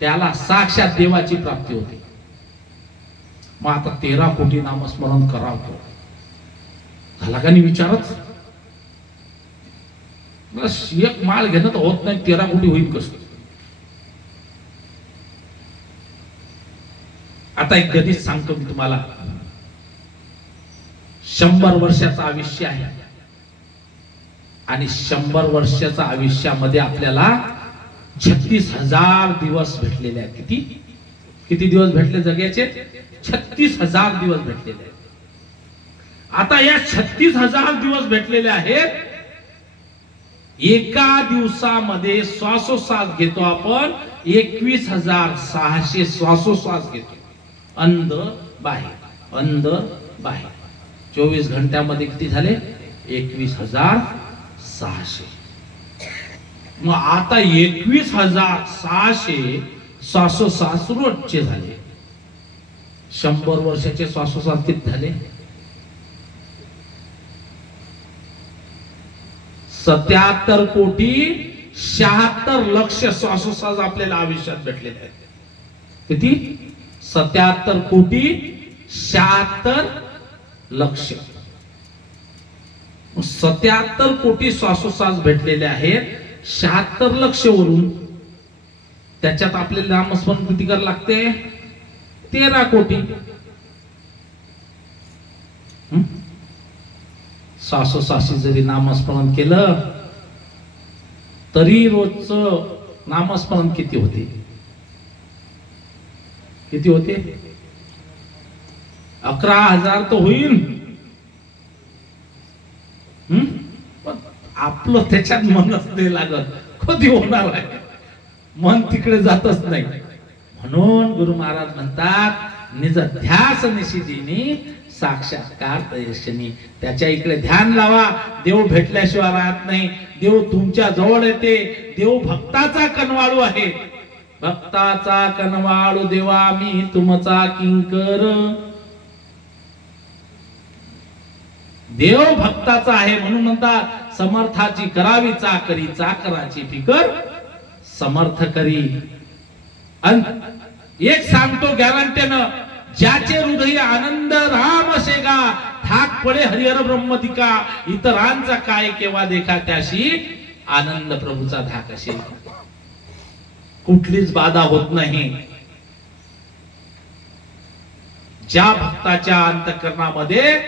त्याला साक्षात देवाची प्राप्ती होते. मग आता 13 कोटी नामस्मरण करावं झाला का नाही विचारच. एक माळ घेणं तर होत नाही, 13 कोटी होईल कसं? आता एक गणित सांगतो मी तुम्हाला. 100 वर्षाचं आयुष्य आहे आणि 100 वर्षाच्या आयुष्यामध्ये आपल्याला 36,000 दिवस भेटलेले आहेत. किती दिवस भेटले जगाचे? 36,000 दिवस भेटलेले आहेत. आता या 36,000 दिवस भेटलेले आहेत एका दिवसामध्ये श्वासोश्वास घेतो आपण 21,600 श्वासोश्वास घेतो. अंदर बाहेर 24 घंट्यामध्ये किती झाले? 21,600. मग आता 21,600 श्वासोश्वास रोजचे झाले. 100 वर्षाचे श्वासोश्वास किती झाले? 77,76,00,000 श्वासोश्वास आपल्याला आयुष्यात भेटलेले आहेत. किती? 77,76,00,000. 77 कोटी श्वासोश्वास भेटलेले आहेत. 76 लक्ष वरून त्याच्यात आपल्याला नामस्मरण किती करायला लागते? 13 कोटी. श्वासोश्वासी जरी नामस्मरण केलं तरी रोजचं नामस्मरण किती होते? 11,000 तर होईल. आपलं त्याच्यात मनच नाही लागत. कधी होणार आहे? मन तिकडे जातच नाही. म्हणून गुरु महाराज म्हणतात निज ध्यास निशिदिनी साक्षात्कार दर्शनी. त्याच्या इकडे ध्यान लावा. देव भेटल्याशिवाय राहत नाही. देव तुमच्या जवळ येते. देव भक्ताचा कनवाळू आहे. भक्ताचा कनवाळू देवा मी तुमचा किंकर. देव भक्ताचा आहे म्हणून म्हणतात समर्थाची करावी चाकरी चाकराची फिकर समर्थ करी. एक सांगतो गॅरंटीनं, ज्याचे हृदय आनंद राम शेगा ठाक पडे हरिहर ब्रह्मदिका इतरांचा काय केव्हा देखा त्याशी आनंद प्रभूचा धाक असेल. कुठलीच बाधा होत नाही. ज्या भक्ताच्या अंतःकरणामध्ये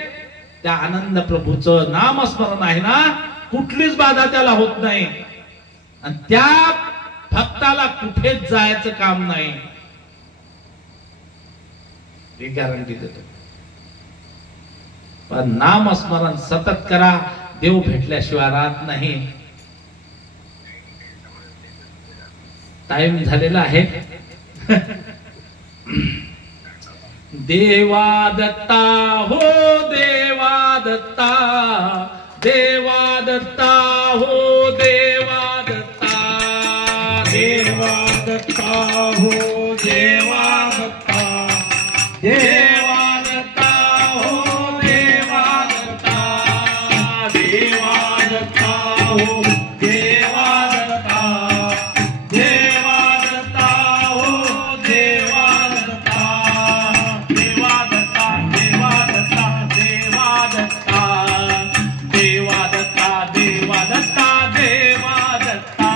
त्या आनंद प्रभूचं नामस्मरण आहे ना, कुठलीच बाधा त्याला होत नाही. आणि त्या भक्ताला कुठेच जायचं काम नाही. ही गॅरंटी देतो. पण नामस्मरण सतत करा. देव भेटल्याशिवाय राहत नाही. टाइम झालेला आहे. देवा दत्ता हो देवा दत्ता, देवा दत्ता हो देवा दत्ता, देवा दत्ता हो देवा दत्ता, देवा दत्ता हो देवा दत्ता, देवा दत्ता हो देवा दत्ता, देवा दत्ता हो देवा दत्ता, देवा दत्ता देवा दत्ता देवा दत्ता, देवा दत्ता देवा दत्ता देवा दत्ता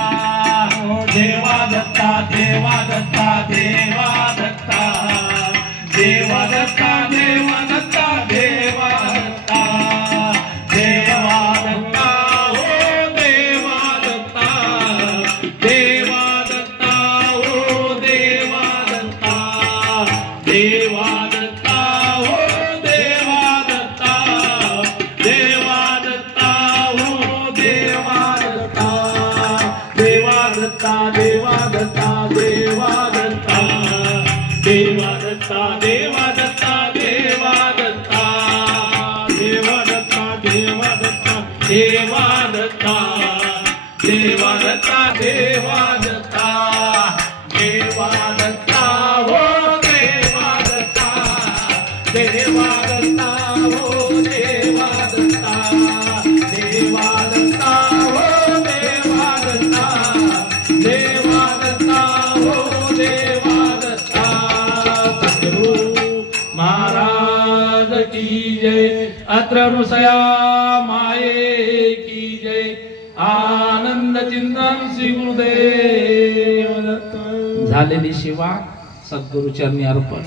हो देवा दत्ता देवा दत्ता देवा दत्ता, देवा दत्ता देवा दत्ता देवा दत्ता, देवा दत्ता हो देवा दत्ता, देवा दत्ता हो देवा दत्ता, देवा दत्ता हो देवा दत्ता, देवा दत्ता हो देवा दत्ता, देवा दत्ता देवा दत्ता देवा दत्ता, देवा दत्ता देवा दत्ता देवा दत्ता, देवा दत्ता देवा दत्ता देवा दत्ता, देवा दत्ता देवा दत्ता, देवा दत्ता हो देवा दत्ता, देवा दत्ता हो देवा दत्ता, देवा दत्ता हो देवा दत्ता, देवा दत्ता हो देवा दत्ता. महाराज की जय. अत्र अनुसया माये की जय. आनंद चिंतन श्री गुरुदेव दत्त. झालेली सेवा सद्गुरु चरणी अर्पण.